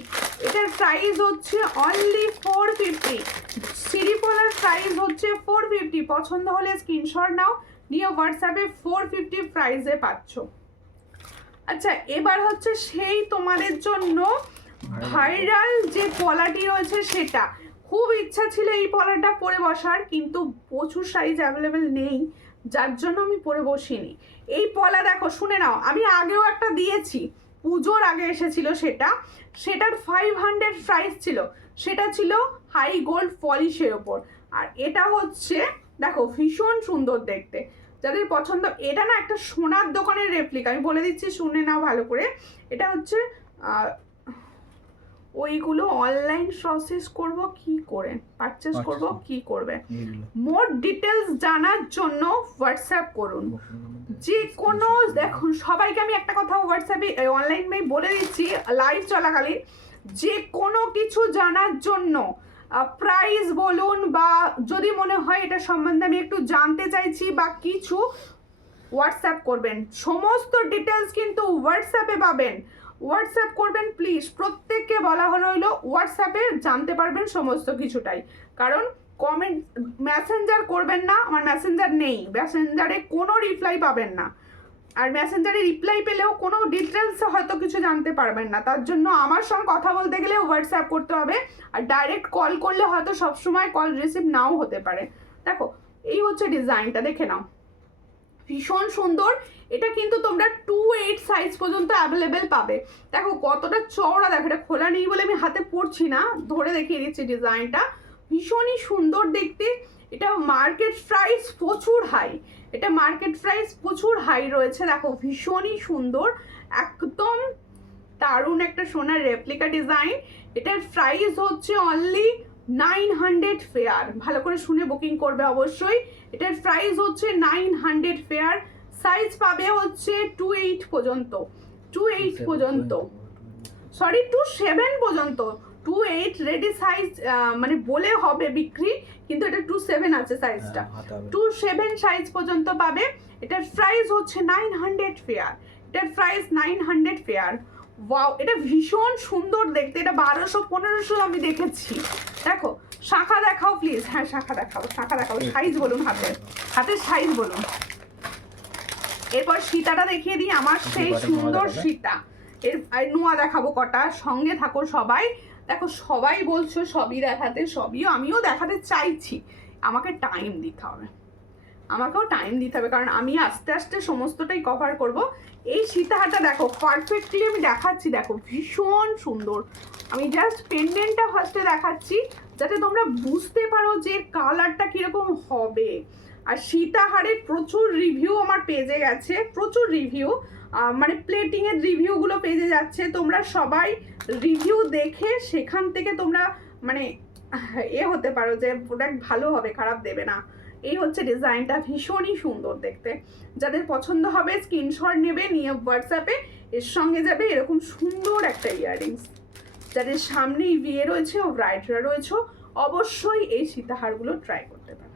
এটার প্রাইস হচ্ছে অনলি 450। সিরিপলার প্রাইস হচ্ছে 450। পছন্দ হলে স্ক্রিনশট নাও, নিয়ে হোয়াটসঅ্যাপে 450 প্রাইসে পাচ্ছ। আচ্ছা, এবার হচ্ছে সেই তোমাদের জন্য ভাইরাল যে পলাটি রয়েছে সেটা। খুব ইচ্ছা ছিল এই পলাটা পরে বসার, কিন্তু প্রচুর সাইজ অ্যাভেলেবেল নেই, যার জন্য আমি পরে বসিনি। এই পলা দেখো, শুনে নাও, আমি আগেও একটা দিয়েছি, পুজোর আগে এসেছিল সেটার 500 প্রাইস ছিল, সেটা ছিল হাই গোল্ড পলিশের ওপর। আর এটা হচ্ছে দেখো ভীষণ সুন্দর দেখতে, যাদের পছন্দ। এটা না একটা সোনার দোকানের রেপ্লিকা, আমি বলে দিচ্ছি শুনে নাও ভালো করে। এটা হচ্ছে ওইগুলো অনলাইন প্রসেস করব কি করে, পারচেস করব কি করবে, মোর ডিটেলস জানার জন্য হোয়াটসঅ্যাপ করুন। যে কোনো দেখুন, সবাইকে আমি একটা কথা হোয়াটসঅ্যাপে অনলাইনে বলে দিচ্ছি লাইভ চলাকালীন, যে কোনো কিছু জানার জন্য প্রাইস বলুন, বা যদি মনে হয় এটা সম্বন্ধে আমি একটু জানতে চাইছি বা কিছু, হোয়াটসঅ্যাপ করবেন। সমস্ত ডিটেলস কিন্তু হোয়াটসঅ্যাপে পাবেন, হোয়াটসঅ্যাপ করবেন প্লিজ। প্রত্যেককে বলা হলো হোয়াটসঅ্যাপে জানতে পারবেন সমস্ত কিছুটাই, কারণ কমেন্ট মেসেঞ্জার করবেন না, আমার মেসেঞ্জার নেই, মেসেঞ্জারে কোনো রিপ্লাই পাবেন না, আর মেসেঞ্জারে রিপ্লাই পেলেও কোনো ডিটেলস হয়তো কিছু জানতে পারবেন না। তার জন্য আমার সঙ্গে কথা বলতে গেলে হোয়াটসঅ্যাপ করতে হবে, আর ডাইরেক্ট কল করলে হয়তো সবসময় কল রিসিভ নাও হতে পারে। দেখো এই হচ্ছে ডিজাইনটা, দেখে নাও, ভীষণ সুন্দর। এটা কিন্তু তোমরা 2/8 সাইজ পর্যন্ত অ্যাভেলেবেল পাবে। দেখো কতটা চওড়া, দেখো এটা খোলা নেই বলে আমি হাতে পড়ছি না, ধরে দেখিয়ে দিচ্ছি ডিজাইনটা, ভীষণই সুন্দর দেখতে। এটা মার্কেট প্রাইস প্রচুর হাই, এটা মার্কেট প্রাইস প্রচুর হাই রয়েছে। দেখো ভীষণই সুন্দর, একদম দারুণ একটা সোনার রেপ্লিকা ডিজাইন। এটার প্রাইস হচ্ছে অনলি 900 ফেয়ার। ভালো করে শুনে বুকিং করবে অবশ্যই। এটার প্রাইস হচ্ছে 900 ফেয়ার। সাইজ পাবে হচ্ছে 2/8 পর্যন্ত, 2/8 পর্যন্ত, সরি 2/7 পর্যন্ত। 2/8 রেডি সাইজ মানে বলে হবে বিক্রি, কিন্তু এটা 2/7 আছে সাইজটা, 2/7 সাইজ পর্যন্ত পাবে। এটার প্রাইস হচ্ছে 900 ফেয়ার, এটার প্রাইস 900 ফেয়ার। ওয়াও, এটা ভীষণ সুন্দর দেখতে, এটা 1200-1500 আমি দেখেছি। দেখো শাখা দেখাও প্লিজ, হ্যাঁ শাখা দেখাও, শাখা দেখাও, সাইজ বলুন, হাতের সাইজ বলুন। এরপর সীতাটা দেখিয়ে দিই, আমার সেই সুন্দর সীতা। এর নোয়া দেখাবো কটা, সঙ্গে থাকো সবাই। দেখো সবাই বলছো সবই দেখাতে, সবই আমিও দেখাতে চাইছি, আমাকে টাইম দিতে হবে, আমাকেও টাইম দিতে হবে, কারণ আমি আস্তে আস্তে সমস্তটাই কভার করব। এই সীতাহারটা দেখো পারফেক্টলি আমি দেখাচ্ছি, দেখো ভীষণ সুন্দর। আমি জাস্ট পেন্ডেন্টটা ফার্স্টে দেখাচ্ছি যাতে তোমরা বুঝতে পারো যে কালারটা কীরকম হবে। আর সীতাহারের প্রচুর রিভিউ আমার পেজে গেছে, প্রচুর রিভিউ, মানে প্লেটিংয়ের রিভিউগুলো পেজে যাচ্ছে। তোমরা সবাই রিভিউ দেখে সেখান থেকে তোমরা মানে হতে পারো যে প্রোডাক্ট ভালো হবে, খারাপ দেবে না। এই হচ্ছে ডিজাইনটা, ভীষণই সুন্দর দেখতে। যাদের পছন্দ হবে স্ক্রিনশট নেবে, নিয়ে হোয়াটসঅ্যাপে এর সঙ্গে যাবে এরকম সুন্দর একটা ইয়াররিংস। যাদের সামনেই বিয়ে রয়েছে ও ব্রাইডরা রয়েছে অবশ্যই এই সীতাহারগুলো ট্রাই করতে পারবে।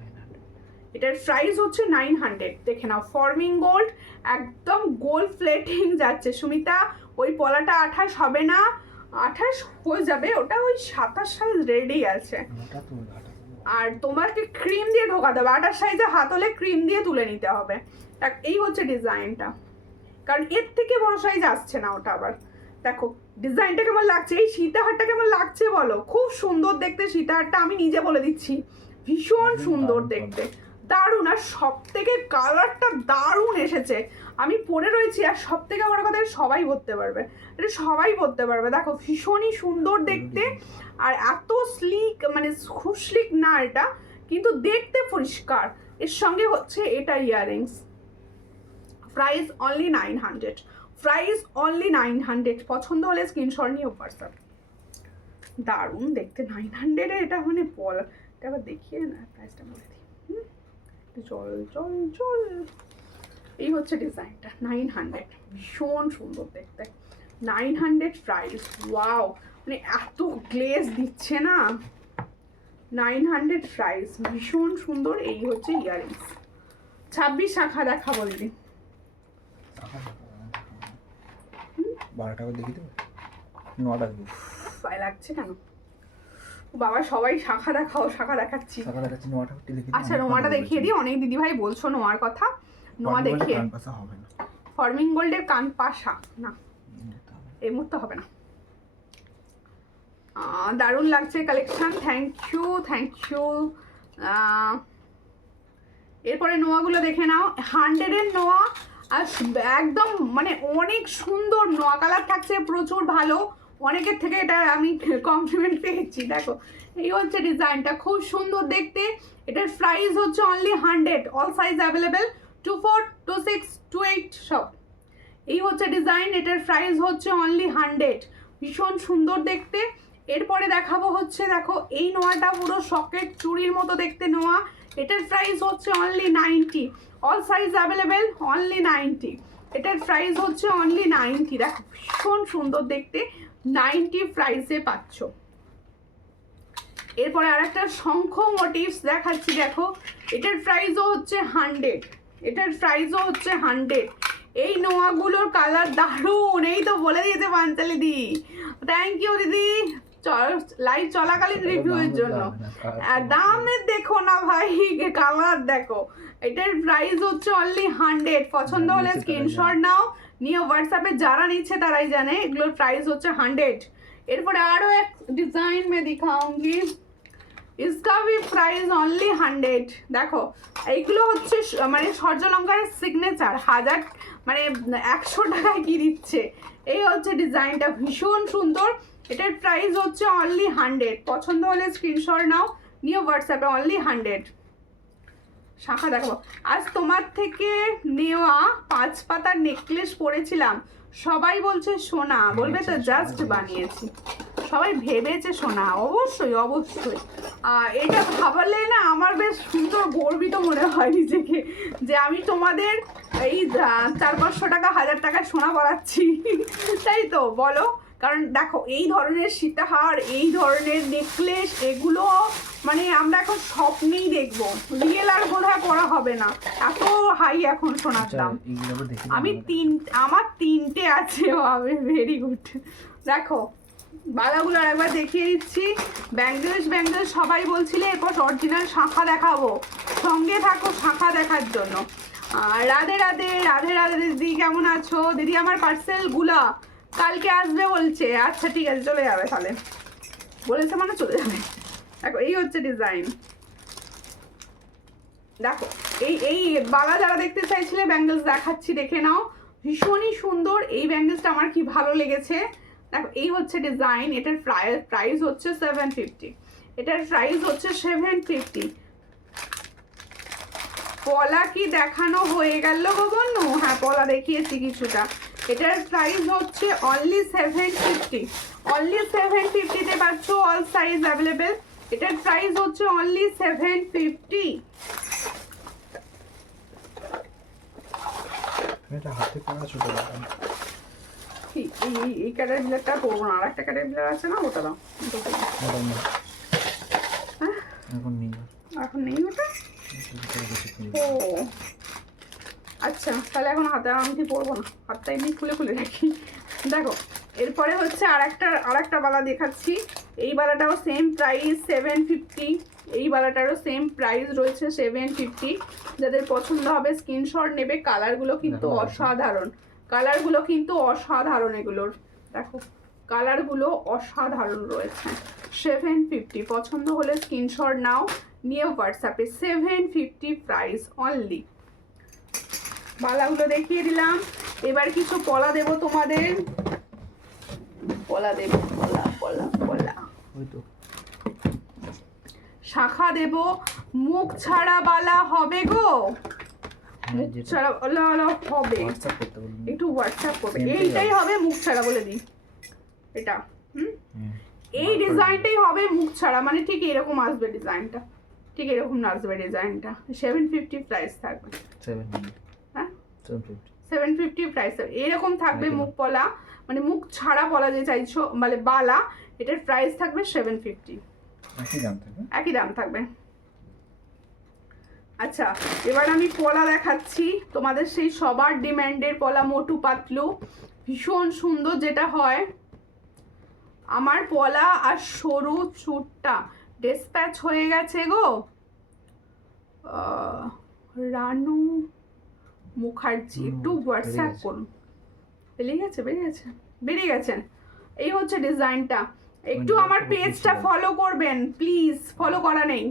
এটার প্রাইস হচ্ছে 900। দেখে নাও, ফর্মিং গোল্ড, একদম গোল্ড প্লেটিং যাচ্ছে। সুমিতা ওই পলাটা 28 হবে না, 28 হয়ে যাবে, ওটা ওই 27 সাইজ রেডি আছে। আর তোমাকে ক্রিম দিয়ে ঢোকাতে হবে, 28 সাইজে হাত হলে ক্রিম দিয়ে তুলে নিতে হবে। এই হচ্ছে ডিজাইনটা, কারণ এর থেকে বড় সাইজ আসছে না ওটা। আবার দেখো ডিজাইনটা কেমন লাগছে, এই সীতাহারটা কেমন লাগছে বলো? খুব সুন্দর দেখতে সীতাহারটা, আমি নিজে বলে দিচ্ছি ভীষণ সুন্দর দেখতে, দারুণ। আর সব থেকে কালারটা দারুণ এসেছে, আমি পরে রয়েছি। আর সব থেকে বড় কথা সবাই পরতে পারবে, এটা সবাই পরতে পারবে। দেখো ভীষণই সুন্দর দেখতে, আর এত স্লিক, মানে খুব স্লিক না এটা, কিন্তু দেখতে পরিষ্কার। এর সঙ্গে হচ্ছে এটা earrings. Price only 900, price only 900। পছন্দ হলে স্ক্রিনশট নিয়ে হোয়াটসঅ্যাপ। দারুণ দেখতে, 900-এ এটা মানে বল, এটা আবার দেখিয়ে না প্রাইসটা বলে দিই। চল চল চল, এই হচ্ছে ডিজাইনটা 900, ভীষণ সুন্দর দেখতে। 900 প্রাইস, ওয়াও, মানে এত গ্লেজ দিচ্ছে না। 900 প্রাইস, ভীষণ সুন্দর। এই হচ্ছে ইয়াররিংস। 26 শাখা দেখা বললি, 12টা দেখি তো, 9টা দেখি। ভয় লাগছে কেন বাবা? সবাই শাখা দেখাও, শাখা দেখাচ্ছি। শাখা দেখাচ্ছি, 9টা দেখি। আচ্ছা নোয়াটা দেখিয়ে দিই, অনেক দিদিভাই বলছো নোয়ার কথা। নোয়া দেখিয়ে, হবে না, ফর্মিং গোল্ডের কান পাশা না, এই মুহূর্তে হবে না। দারুণ লাগছে collection, thank you thank you. এরপরে নোয়াগুলো দেখে নাও, 100-এর নোয়া, আর একদম মানে অনেক সুন্দর নোয়া কালার থাকছে, প্রচুর ভালো। অনেকের থেকে এটা আমি কমপ্লিমেন্ট পেয়েছি। দেখো এই হচ্ছে ডিজাইনটা, খুব সুন্দর দেখতে। এটার প্রাইস হচ্ছে অনলি 100, অল সাইজ অ্যাভেলেবেল, 24, 26, 28 সব। এই হচ্ছে ডিজাইন, এটার প্রাইস হচ্ছে অনলি 100, ভীষণ সুন্দর দেখতে। এরপরে দেখাবো হচ্ছে, দেখো এই নোয়াটা পুরো সকেট চুড়ির মতো দেখতে নোয়া। এটার প্রাইস হচ্ছে only 90, all size available, only 90। এটার প্রাইস হচ্ছে অনলি 90। দেখো ভীষণ সুন্দর দেখতে, 90 প্রাইসে পাচ্ছ। এরপরে আরেকটা শঙ্খ মোটিভস দেখাচ্ছি, দেখো এটার প্রাইসও হচ্ছে 100, এটার প্রাইসও হচ্ছে 100। এই নোয়াগুলোর কালার দারুণ, এই তো বলে দিয়েছে পাঞ্চালি দি, থ্যাংক ইউ দিদি লাইভ চলাকালীন রিভিউয়ের জন্য। দামে দেখো না ভাই, কালার দেখো। এটার প্রাইস হচ্ছে অনলি 100। পছন্দ হলে স্ক্রিনশট নাও, নিয়ে হোয়াটসঅ্যাপে যারা নিচ্ছে তারাই জানে এগুলোর প্রাইস হচ্ছে 100। এরপরে আরো এক ডিজাইন মে দিখাऊंगी, इसका भी प्राइस অনলি 100। দেখো এইগুলো হচ্ছে মানে সূর্যলঙ্কারের সিগনেচার, 1000 মানে 100 টাকায় কি দিচ্ছে। এই হচ্ছে ডিজাইনটা, ভীষণ সুন্দর। এটার প্রাইস হচ্ছে অনলি 100। পছন্দ হলে স্ক্রিনশট নাও, নিয়ে হোয়াটসঅ্যাপে অনলি 100। শাখা দেখো, আজ তোমার থেকে নেওয়া 5 পাতার নেকলেস পরেছিলাম, সবাই বলছে সোনা, বলবে তো জাস্ট বানিয়েছি। সবাই ভেবেছে সোনা, অবশ্যই অবশ্যই। এটা ভাবলে না আমার বেশ সুন্দর গর্বিত মনে হয় নিজেকে, যে আমি তোমাদের এই 400-500 টাকা 1000 টাকায় সোনা পরাচ্ছি, তাই তো বলো? কারণ দেখো এই ধরনের সীতাহার, এই ধরনের নেকলেস, এগুলো মানে আমরা এখন স্বপ্নেই দেখবো, রিয়েল আর বোধহয় পরা হবে না, এত হাই এখন সোনার দাম। আমার 3টে আছে, ভেরি গুড। দেখো বালাগুলো একবার দেখিয়ে দিচ্ছি, ব্যাঙ্গেলস সবাই বলছিলে এরপর অরিজিনাল শাখা দেখাবো, সঙ্গে থাকো শাখা দেখার জন্য। রাধে রাধে রাধে রাধে দিদি, কেমন আছো দিদি? আমার পার্সেলগুলা কালকে আসবে বলছে, আচ্ছা ঠিক আছে চলে যাবে, তাহলে বলেছে মানে চলে যাবে। দেখো এই হচ্ছে ডিজাইন, দেখো এই বালা যারা দেখতে চাইছিলে ব্যাঙ্গেলস দেখাচ্ছি, দেখে নাও, ভীষণই সুন্দর। এই ব্যাঙ্গেলসটা আমার কি ভালো লেগেছে। দেখো এই হচ্ছে ডিজাইন, এটার প্রাইস হচ্ছে 750, এটার প্রাইস হচ্ছে 750। পলা কি দেখানো হয়ে গেল গো বন্ধু? হ্যাঁ, পলা দেখিয়েছি কিছুটা। এটার প্রাইস হচ্ছে অনলি 750, অনলি 750-তে পাচ্ছ, অল সাইজ অ্যাভেলেবেল। এটার প্রাইস হচ্ছে অনলি 750। এটা হাতে পড়া ছোট ব্যাপার। এই ক্যাটারপিলারটা করবো না, আর একটা ক্যাটারপিলার আছে না, ওটা দাও। হ্যাঁ, এখন নেই, এখন নেই ওটা। ও আচ্ছা, তাহলে এখন হাতে আংটি পরবো না, হাতটা এমনি খুলে খুলে রাখি। দেখো, এরপরে হচ্ছে আর একটা বালা দেখাচ্ছি। এই বালাটাও সেম প্রাইস 750, এই বালাটারও সেম প্রাইস রয়েছে 750। যাদের পছন্দ হবে স্ক্রিনশট নেবে। কালারগুলো কিন্তু অসাধারণ, কালারগুলো কিন্তু অসাধারণ এগুলোর। দেখো, কালারগুলো অসাধারণ রয়েছে। 750, পছন্দ হলে স্ক্রিনশট নাও, নিয়ে হোয়াটসঅ্যাপে। 750 প্রাইস অনলি। বালাগুলো দেখিয়ে দিলাম। এবার কিছু পলা দেব তোমাদের, পলা দেব, পলা পলা পলা, ওই তো শাখা দেব। মুখ ছাড়া বালা হবে গো, মুখ ছাড়া বালা হবে। হোয়াটসঅ্যাপ করতে বলুন, একটু হোয়াটসঅ্যাপ করবে। এইটাই হবে মুখ ছাড়া, বলে দিই এটা। এই ডিজাইনটাই হবে মুখ ছাড়া, মানে ঠিক এরকম আসবে ডিজাইনটা, ঠিক এরকম আসবে ডিজাইনটা। 750 প্রাইস থাকবে। 750, হ্যাঁ 750, 750 প্রাইস এরকম থাকবে। মুখ পলা মানে মুখ ছাড়া পলা যে চাইছো, মানে বালা, এটার প্রাইস থাকবে 750। একই দাম থাকবে, একই দাম থাকবে। আচ্ছা, এবার আমি পলা দেখাচ্ছি তোমাদের, সেই সবার ডিমান্ডের পলা, মোটু পাতলু, ভীষণ সুন্দর যেটা হয়। আমার পলা আর সরু চুটটা ডিসপ্যাচ হয়ে গেছে গো। রানু মুখার্জি, একটু হোয়াটসঅ্যাপ করুন। বেরিয়ে গেছেন। এই হচ্ছে ডিজাইনটা। একটু আমার পেজটা ফলো করবেন প্লিজ, ফলো করা নেই।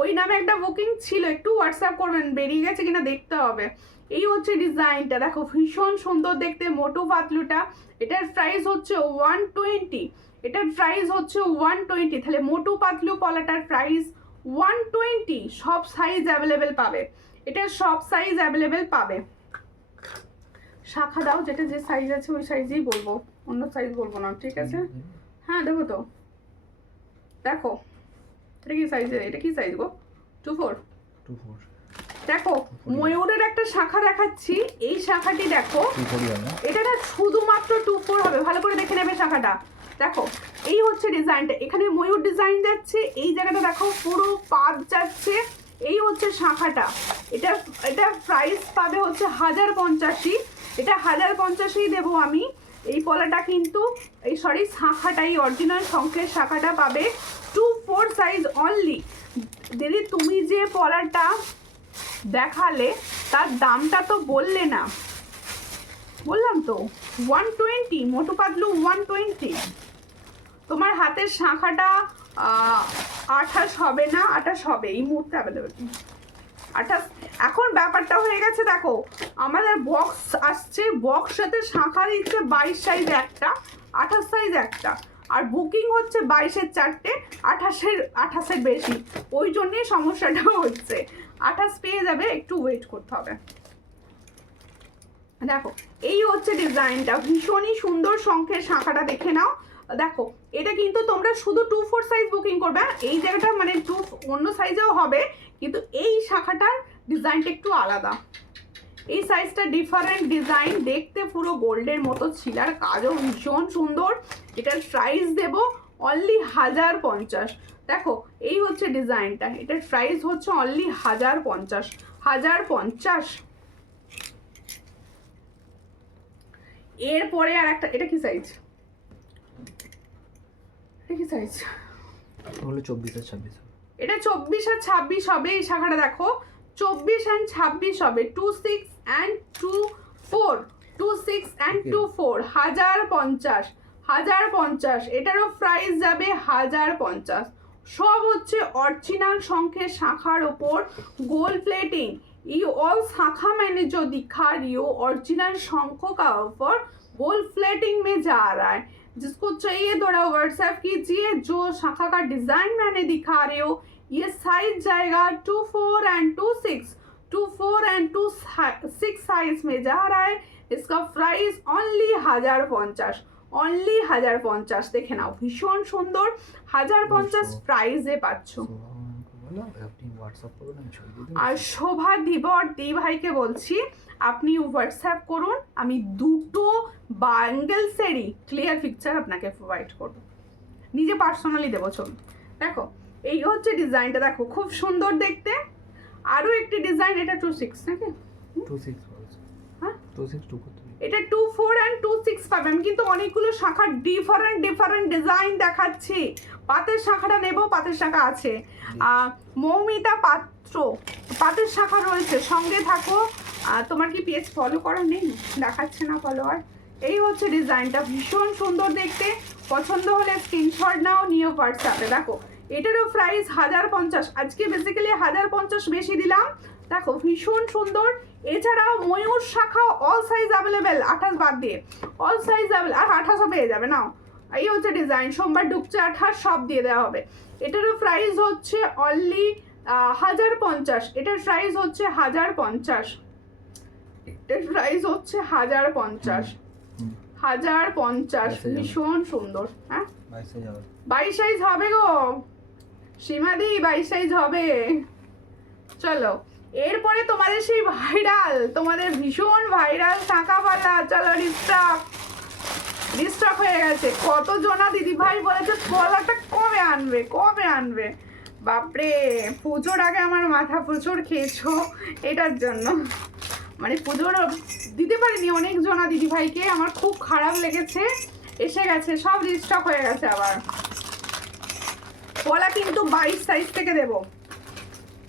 ওই নামে একটা বুকিং ছিল, একটু হোয়াটসঅ্যাপ করবেন, বেরিয়ে গেছে কিনা দেখতে হবে। এই হচ্ছে ডিজাইনটা, দেখো ভীষণ সুন্দর দেখতে, মোটু পাতলুটা। এটার প্রাইস হচ্ছে 120, এটার প্রাইস হচ্ছে 120। তাহলে মোটু পাতলু পলাটার প্রাইস 120। সব সাইজ অ্যাভেলেবেল পাবে, এটার সব সাইজ অ্যাভেলেবেল পাবে। শাখা দাও, যেটা যে সাইজ আছে ওই সাইজেই বলবো, অন্য সাইজ বলবো না, ঠিক আছে? হ্যাঁ দেবো তো। দেখো, এটা কি সাইজ, এটা কি সাইজ গো? 24। দেখো, ময়ূরের একটা শাখা দেখাচ্ছি, এই শাখাটি দেখো, এটা না শুধুমাত্র 24 হবে। ভালো করে দেখে নেবে শাখাটা। দেখো, এই হচ্ছে ডিজাইনটা, এখানে ময়ূর ডিজাইন যাচ্ছে, এই জায়গাটা দেখো পুরো পাত যাচ্ছে। এই হচ্ছে শাখাটা। এটা প্রাইস পাবে হচ্ছে 1085। এটা 1085 দেবো আমি। এই পলাটা কিন্তু শাখাটাই অরিজিনাল শঙ্খের শাখাটা পাবে 24 সাইজ অনলি। দিদি, তুমি যে পলাটা দেখালে তার দামটা তো বললে না। বললাম তো 120, মোটু পাতলু 120। তোমার হাতের শাখাটা 28 হবে না, 28 হবে এই মুহূর্তে অ্যাভেলেবেল 28। এখন ব্যাপারটা হয়ে গেছে, দেখো আমাদের বক্স আসছে, বক্সেতে শাখা দিচ্ছে 22 সাইজ একটা, 28 সাইজ একটা, আর বুকিং হচ্ছে 22-এর 4টে, 28-এর বেশি। ওই জন্যই সমস্যাটা হচ্ছে। 28 পেয়ে যাবে, একটু ওয়েট করতে হবে। দেখো, এই হচ্ছে ডিজাইনটা, ভীষণই সুন্দর শঙ্খের শাখাটা দেখে নাও। দেখো, এটা কিন্তু তোমরা শুধু 24 সাইজ বুকিং করবে। এই জায়গাটা মানে অন্য সাইজেও হবে, কিন্তু এই শাখাটার ডিজাইনটা একটু আলাদা। এই সাইজটা ডিফারেন্ট ডিজাইন, দেখতে পুরো গোল্ডের মতো, ছিলার কাজও ভীষণ সুন্দর। এটার প্রাইস দেব অনলি 1050। দেখো, এই হচ্ছে ডিজাইনটা, এটার প্রাইস হচ্ছে অনলি 1050। 1050। এরপরে আর একটা, এটা কি সাইজ, এটা কি সাইজ হলো 24 আর 26। এটা 24 আর 26 হবে। এই শাখাটা দেখো 24 and 26 হবে। 26 and 24, 26 and 24, 1050, 1050। এটারও প্রাইস যাবে 1050। সব হচ্ছে অরিজিনাল শঙ্খের শাখার ওপর গোল্ড প্লেटिंग। ये ऑल शाखा मैंने जो दिखा रही हूँ ओरिजिनल शंखों का ऊपर गोल्ड प्लेटिंग में जा रहा है। जिसको चाहिए थोड़ा व्हाट्सएप कीजिए। जो शाखा का डिजाइन मैंने दिखा रही हूँ ये साइज जाएगा 24 and 26, 24 and 26 साइज में जा रहा है। इसका प्राइस অনলি 1050, অনলি 1050। দেখে নাও ভীষণ সুন্দর, 1050 প্রাইসে পাচ্ছ। বলো আপনি হোয়াটসঅ্যাপ করবেন, আমি ছবি দিয়ে দেবো। আর শোভা ধীবর দি ভাইকে বলছি আপনি হোয়াটসঅ্যাপ করুন, আমি দুটো ব্যাঙ্গেলসেরই ক্লিয়ার পিকচার আপনাকে প্রোভাইড করব, নিজে পার্সোনালি দেবো ছবি। দেখো এই হচ্ছে ডিজাইনটা, দেখো খুব সুন্দর দেখতে। আরও একটি ডিজাইন, এটা 26 নাকি? 26 বলছে। হ্যাঁ 26 2 করতে। এটা 24 and 26 পাবে। আমি কিন্তু অনেকগুলো শাখার ডিফারেন্ট ডিজাইন দেখাচ্ছি। পাতের শাখাটা নেব, পাতের শাখা আছে। মৌমিতা পাত্র পাতের শাখা রয়েছে, সঙ্গে থাকো। তোমার কি পেজ ফলো করা নেই? দেখাচ্ছে না ফলোয়ার। এই হচ্ছে ডিজাইনটা, ভীষণ সুন্দর দেখতে। পছন্দ হলে স্ক্রিনশট নাও, নিও হোয়াটসঅ্যাপে। দেখো এটারও প্রাইস 1050। আজকে বেসিক্যালি 1050 বেশি দিলাম। দেখো ভীষণ সুন্দর। এছাড়াও ময়ূর শাখা অল সাইজ অ্যাভেলেবেল, 28 বাদ দিয়ে অল সাইজ অ্যাভেলেবেল। আর 28ও পেয়ে যাবে নাও। এই হচ্ছে ডিজাইন, সোমবার ঢুকছে 28, সব দিয়ে দেওয়া হবে। এটারও প্রাইস হচ্ছে অনলি 1050। এটার প্রাইস হচ্ছে 1050। এটার প্রাইস হচ্ছে 1050, 1050। ভীষণ সুন্দর। হ্যাঁ 22 সাইজ হবে গো সীমাদি, 22 সাইজ হবে। চলো এরপরে তোমাদের সেই ভাইরাল, তোমাদের ভীষণ ভাইরাল শাঁখাওয়ালা। চলো রিস্টক হয়ে গেছে। কত জনা দিদি ভাই বলেছে পলাটা কবে আনবে। বাপরে পুজোর আগে আমার মাথা প্রচুর খেয়েছো এটার জন্য, মানে পুজোর দিতে পারিনি অনেক জনা দিদি ভাইকে, আমার খুব খারাপ লেগেছে। এসে গেছে, সব রিস্টক হয়ে গেছে আবার। পলা কিন্তু 22 সাইজ থেকে দেবো।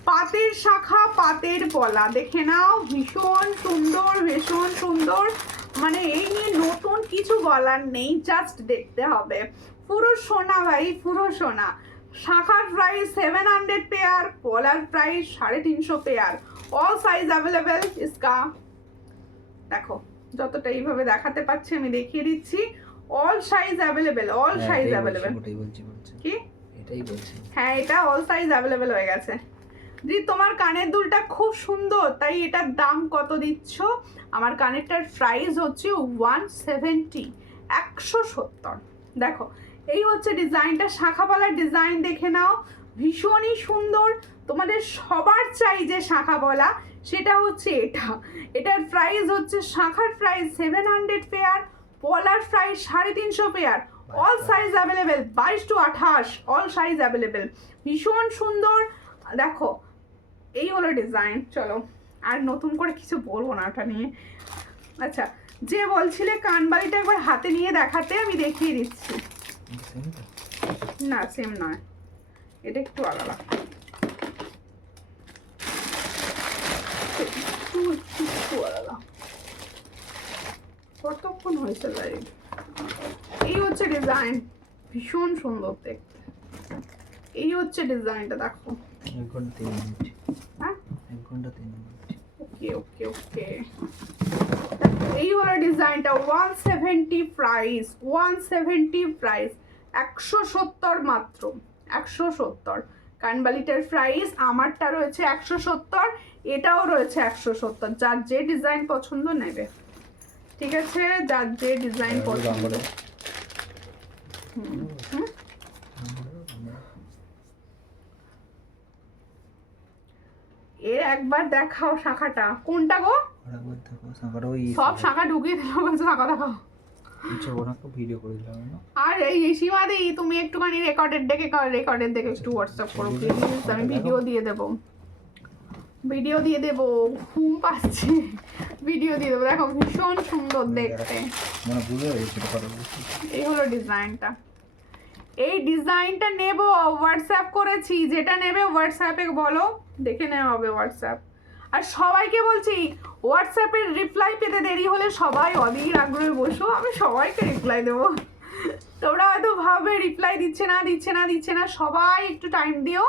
পাতের শাখা, পাতের পলা, দেখে নাও ভীষণ সুন্দর, ভীষণ সুন্দর। মানে এই নিয়ে নতুন কিছু বলার নেই, জাস্ট দেখতে হবে। পুরো সোনা ভাই, পুরো সোনা। শাখার প্রাইস 700 পেয়ার, পলার price 350 pair. All size available ইসকা। দেখো যতটা এইভাবে দেখাতে পাচ্ছি আমি দেখিয়ে দিচ্ছি। All size available, all size available. কি এটাই বলছি, হ্যাঁ এটা অল সাইজ অ্যাভেলেবেল হয়ে গেছে। দি তোমার কানের দুলটা খুব সুন্দর, তাই এটার দাম কত দিচ্ছ? আমার কানেরটার প্রাইস হচ্ছে 170, 170। দেখো এই হচ্ছে ডিজাইনটা, শাঁখাওয়ালার ডিজাইন দেখে নাও, ভীষণই সুন্দর। তোমাদের সবার চাই যে শাঁখাওয়ালা, সেটা হচ্ছে এটার প্রাইস হচ্ছে, শাঁখার প্রাইস 700 পেয়ার, পলার price 350 pair. All size available, 22 to 28 all size available. ভীষণ সুন্দর। দেখো এই হলো ডিজাইন। চলো আর নতুন করে কিছু বলবো না ওটা নিয়ে। আচ্ছা যে বলছিলে কানবালিটা একবার হাতে নিয়ে দেখাতে, আমি দেখিয়ে দিচ্ছি। না সেম নয়, এটা একটু আলাদা। একটু আলাদা। কতক্ষণ হয়েছে লাইভ? এই হচ্ছে ডিজাইন, ভীষণ সুন্দর দেখতে। এই হচ্ছে ডিজাইনটা, দেখো 1 ঘন্টা 3 মিনিট। হ্যাঁ 1 ঘন্টা 3 মিনিট। ওকে ওকে ওকে। এই হলো ডিজাইনটা, 170 প্রাইস, 170 প্রাইস, 170 মাত্র, 170। কানবালিটার প্রাইস আমারটা রয়েছে 170, এটাও রয়েছে 170। যার যে ডিজাইন পছন্দ নেবে, ঠিক আছে? যার যে ডিজাইন পছন্দ। এর একবার দেখাও শাখাটা, কোনটা গো? আরেকবার দেখো শাখাটা, ওই সব শাখা ঢুকিয়ে দিল, বলছো শাখা দেখাও। আচ্ছা ওরা তো ভিডিও করে দিলাম না। আর এই সীমাদি তুমি একটুখানি রেকর্ডেড দেখে একটু হোয়াটসঅ্যাপ করো প্লিজ, আমি ভিডিও দিয়ে দেবো, ঘুম পাচ্ছে, ভিডিও দিয়ে দেবো। দেখো ভীষণ সুন্দর দেখতে। মানে বুঝে গেছি এটা কথা বলছি। এই হলো ডিজাইনটা। এই ডিজাইনটা নেব, হোয়াটসঅ্যাপ করেছি, যেটা নেবে হোয়াটসঅ্যাপে বলো, দেখে নেওয়া হবে হোয়াটসঅ্যাপ। আর সবাইকে বলছি হোয়াটসঅ্যাপের রিপ্লাই পেতে দেরি হলে সবাই অধীর আগ্রহে বসো, আমি সবাইকে রিপ্লাই দেবো। তোমরা হয়তো ভাবে রিপ্লাই দিচ্ছে না, সবাই একটু টাইম দিও,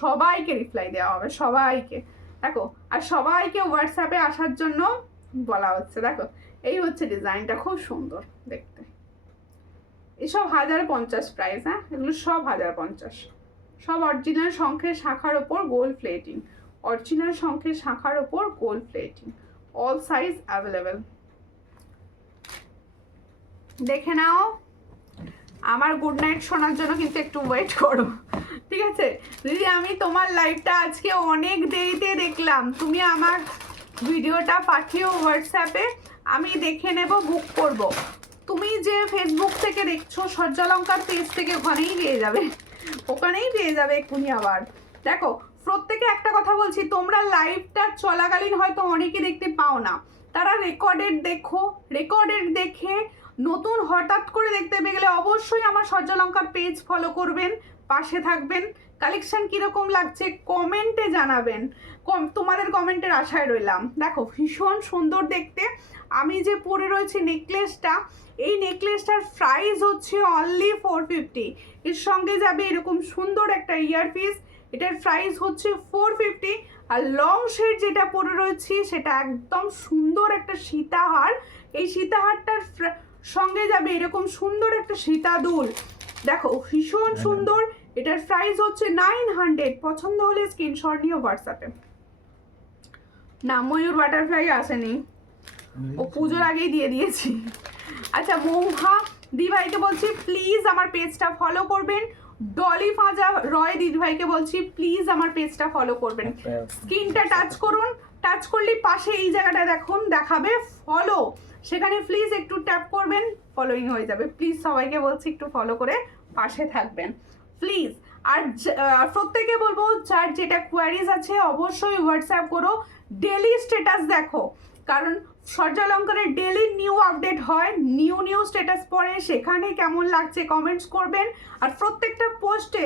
সবাইকে রিপ্লাই দেওয়া হবে, সবাইকে। দেখো আর সবাইকে হোয়াটসঅ্যাপে আসার জন্য বলা হচ্ছে। দেখো এই হচ্ছে ডিজাইনটা, খুব সুন্দর দেখতে। এসব 1050 প্রাইস, হ্যাঁ এগুলো সব 1050। সব অরিজিনাল শঙ্খের শাখার ওপর গোল্ড প্লেটিং, অরিজিনাল শঙ্খের শাখার ওপর gold plating, all size available. দেখে নাও। আমার গুড নাইট শোনার জন্য কিন্তু একটু ওয়েট করো, ঠিক আছে দিদি? আমি তোমার লাইভটা আজকে অনেক দেরিতে দেখলাম, তুমি আমার ভিডিওটা পাঠিও হোয়াটসঅ্যাপে, আমি দেখে নেব, বুক করব। তুমি যে ফেসবুক থেকে দেখছো সূর্যালঙ্কার পেজ থেকে, ওখানেই পেয়ে যাবে, ওখানেই পেয়ে যাবে এক্ষুনি। আবার দেখো, প্রত্যেকে একটা কথা বলছি, তোমরা লাইভটা চলাকালীন হয়তো অনেকে দেখতে পাও না, তারা রেকর্ডেড দেখো, রেকর্ডেড দেখে নতুন হঠাৎ করে দেখতে পেয়ে গেলে অবশ্যই আমার সূর্যালঙ্কার পেজ ফলো করবেন, পাশে থাকবেন। কালেকশন কীরকম লাগছে কমেন্টে জানাবেন, তোমাদের কমেন্টের আশায় রইলাম। দেখো ভীষণ সুন্দর দেখতে। আমি যে পরে রয়েছি নেকলেসটা, এই নেকলেসটার প্রাইস হচ্ছে অনলি 450। এর সঙ্গে যাবে এরকম সুন্দর একটা ইয়ারপিস, এটার প্রাইস হচ্ছে 450। আর লং শেড যেটা পরে রয়েছি সেটা একদম সুন্দর একটা সীতাহার, এই সীতাহারটার সঙ্গে যাবে এরকম সুন্দর একটা সীতাদুল। দেখো ভীষণ সুন্দর, এটার প্রাইস হচ্ছে 900। পছন্দ হলে স্ক্রিনশট নিয়ে হোয়াটসঅ্যাপে। না, ময়ূর বাটারফ্লাই আসেনি, ও পুজোর আগেই দিয়ে দিয়েছি। আচ্ছা, মৌহা দিভাইকে বলছি প্লিজ আমার পেজটা ফলো করবেন। ডলি ফাজা রয় দিদিভাইকে বলছি প্লিজ আমার পেজটা ফলো করবেন। স্ক্রিনটা টাচ করুন, টাচ করলে পাশে এই জায়গাটা দেখুন দেখাবে ফলো, সেখানে প্লিজ একটু ট্যাপ করবেন, ফলোইং হয়ে যাবে। প্লিজ সবাইকে বলছি একটু ফলো করে পাশে থাকবেন প্লিজ। আর প্রত্যেকে বলবো যার যেটা কোয়ারিজ আছে অবশ্যই হোয়াটসঅ্যাপ করো, ডেলি স্ট্যাটাস দেখো, কারণ সূর্যালঙ্কারের ডেলি নিউ আপডেট হয়, নিউ স্ট্যাটাস পড়ে, সেখানে কেমন লাগছে কমেন্টস করবেন। আর প্রত্যেকটা পোস্টে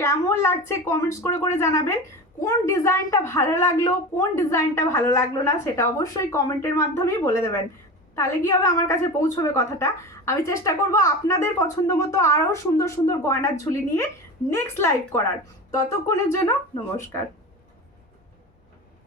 কেমন লাগছে কমেন্টস করে করে জানাবেন। কোন ডিজাইনটা ভালো লাগলো, কোন ডিজাইনটা ভালো লাগলো না, সেটা অবশ্যই কমেন্টের মাধ্যমেই বলে দেবেন। তাহলে কি হবে, আমার কাছে পৌঁছবে কথাটা। আমি চেষ্টা করব আপনাদের পছন্দ মতো আরও সুন্দর সুন্দর গয়নার ঝুলি নিয়ে নেক্সট লাইভ করার। ততক্ষণের জন্য নমস্কার।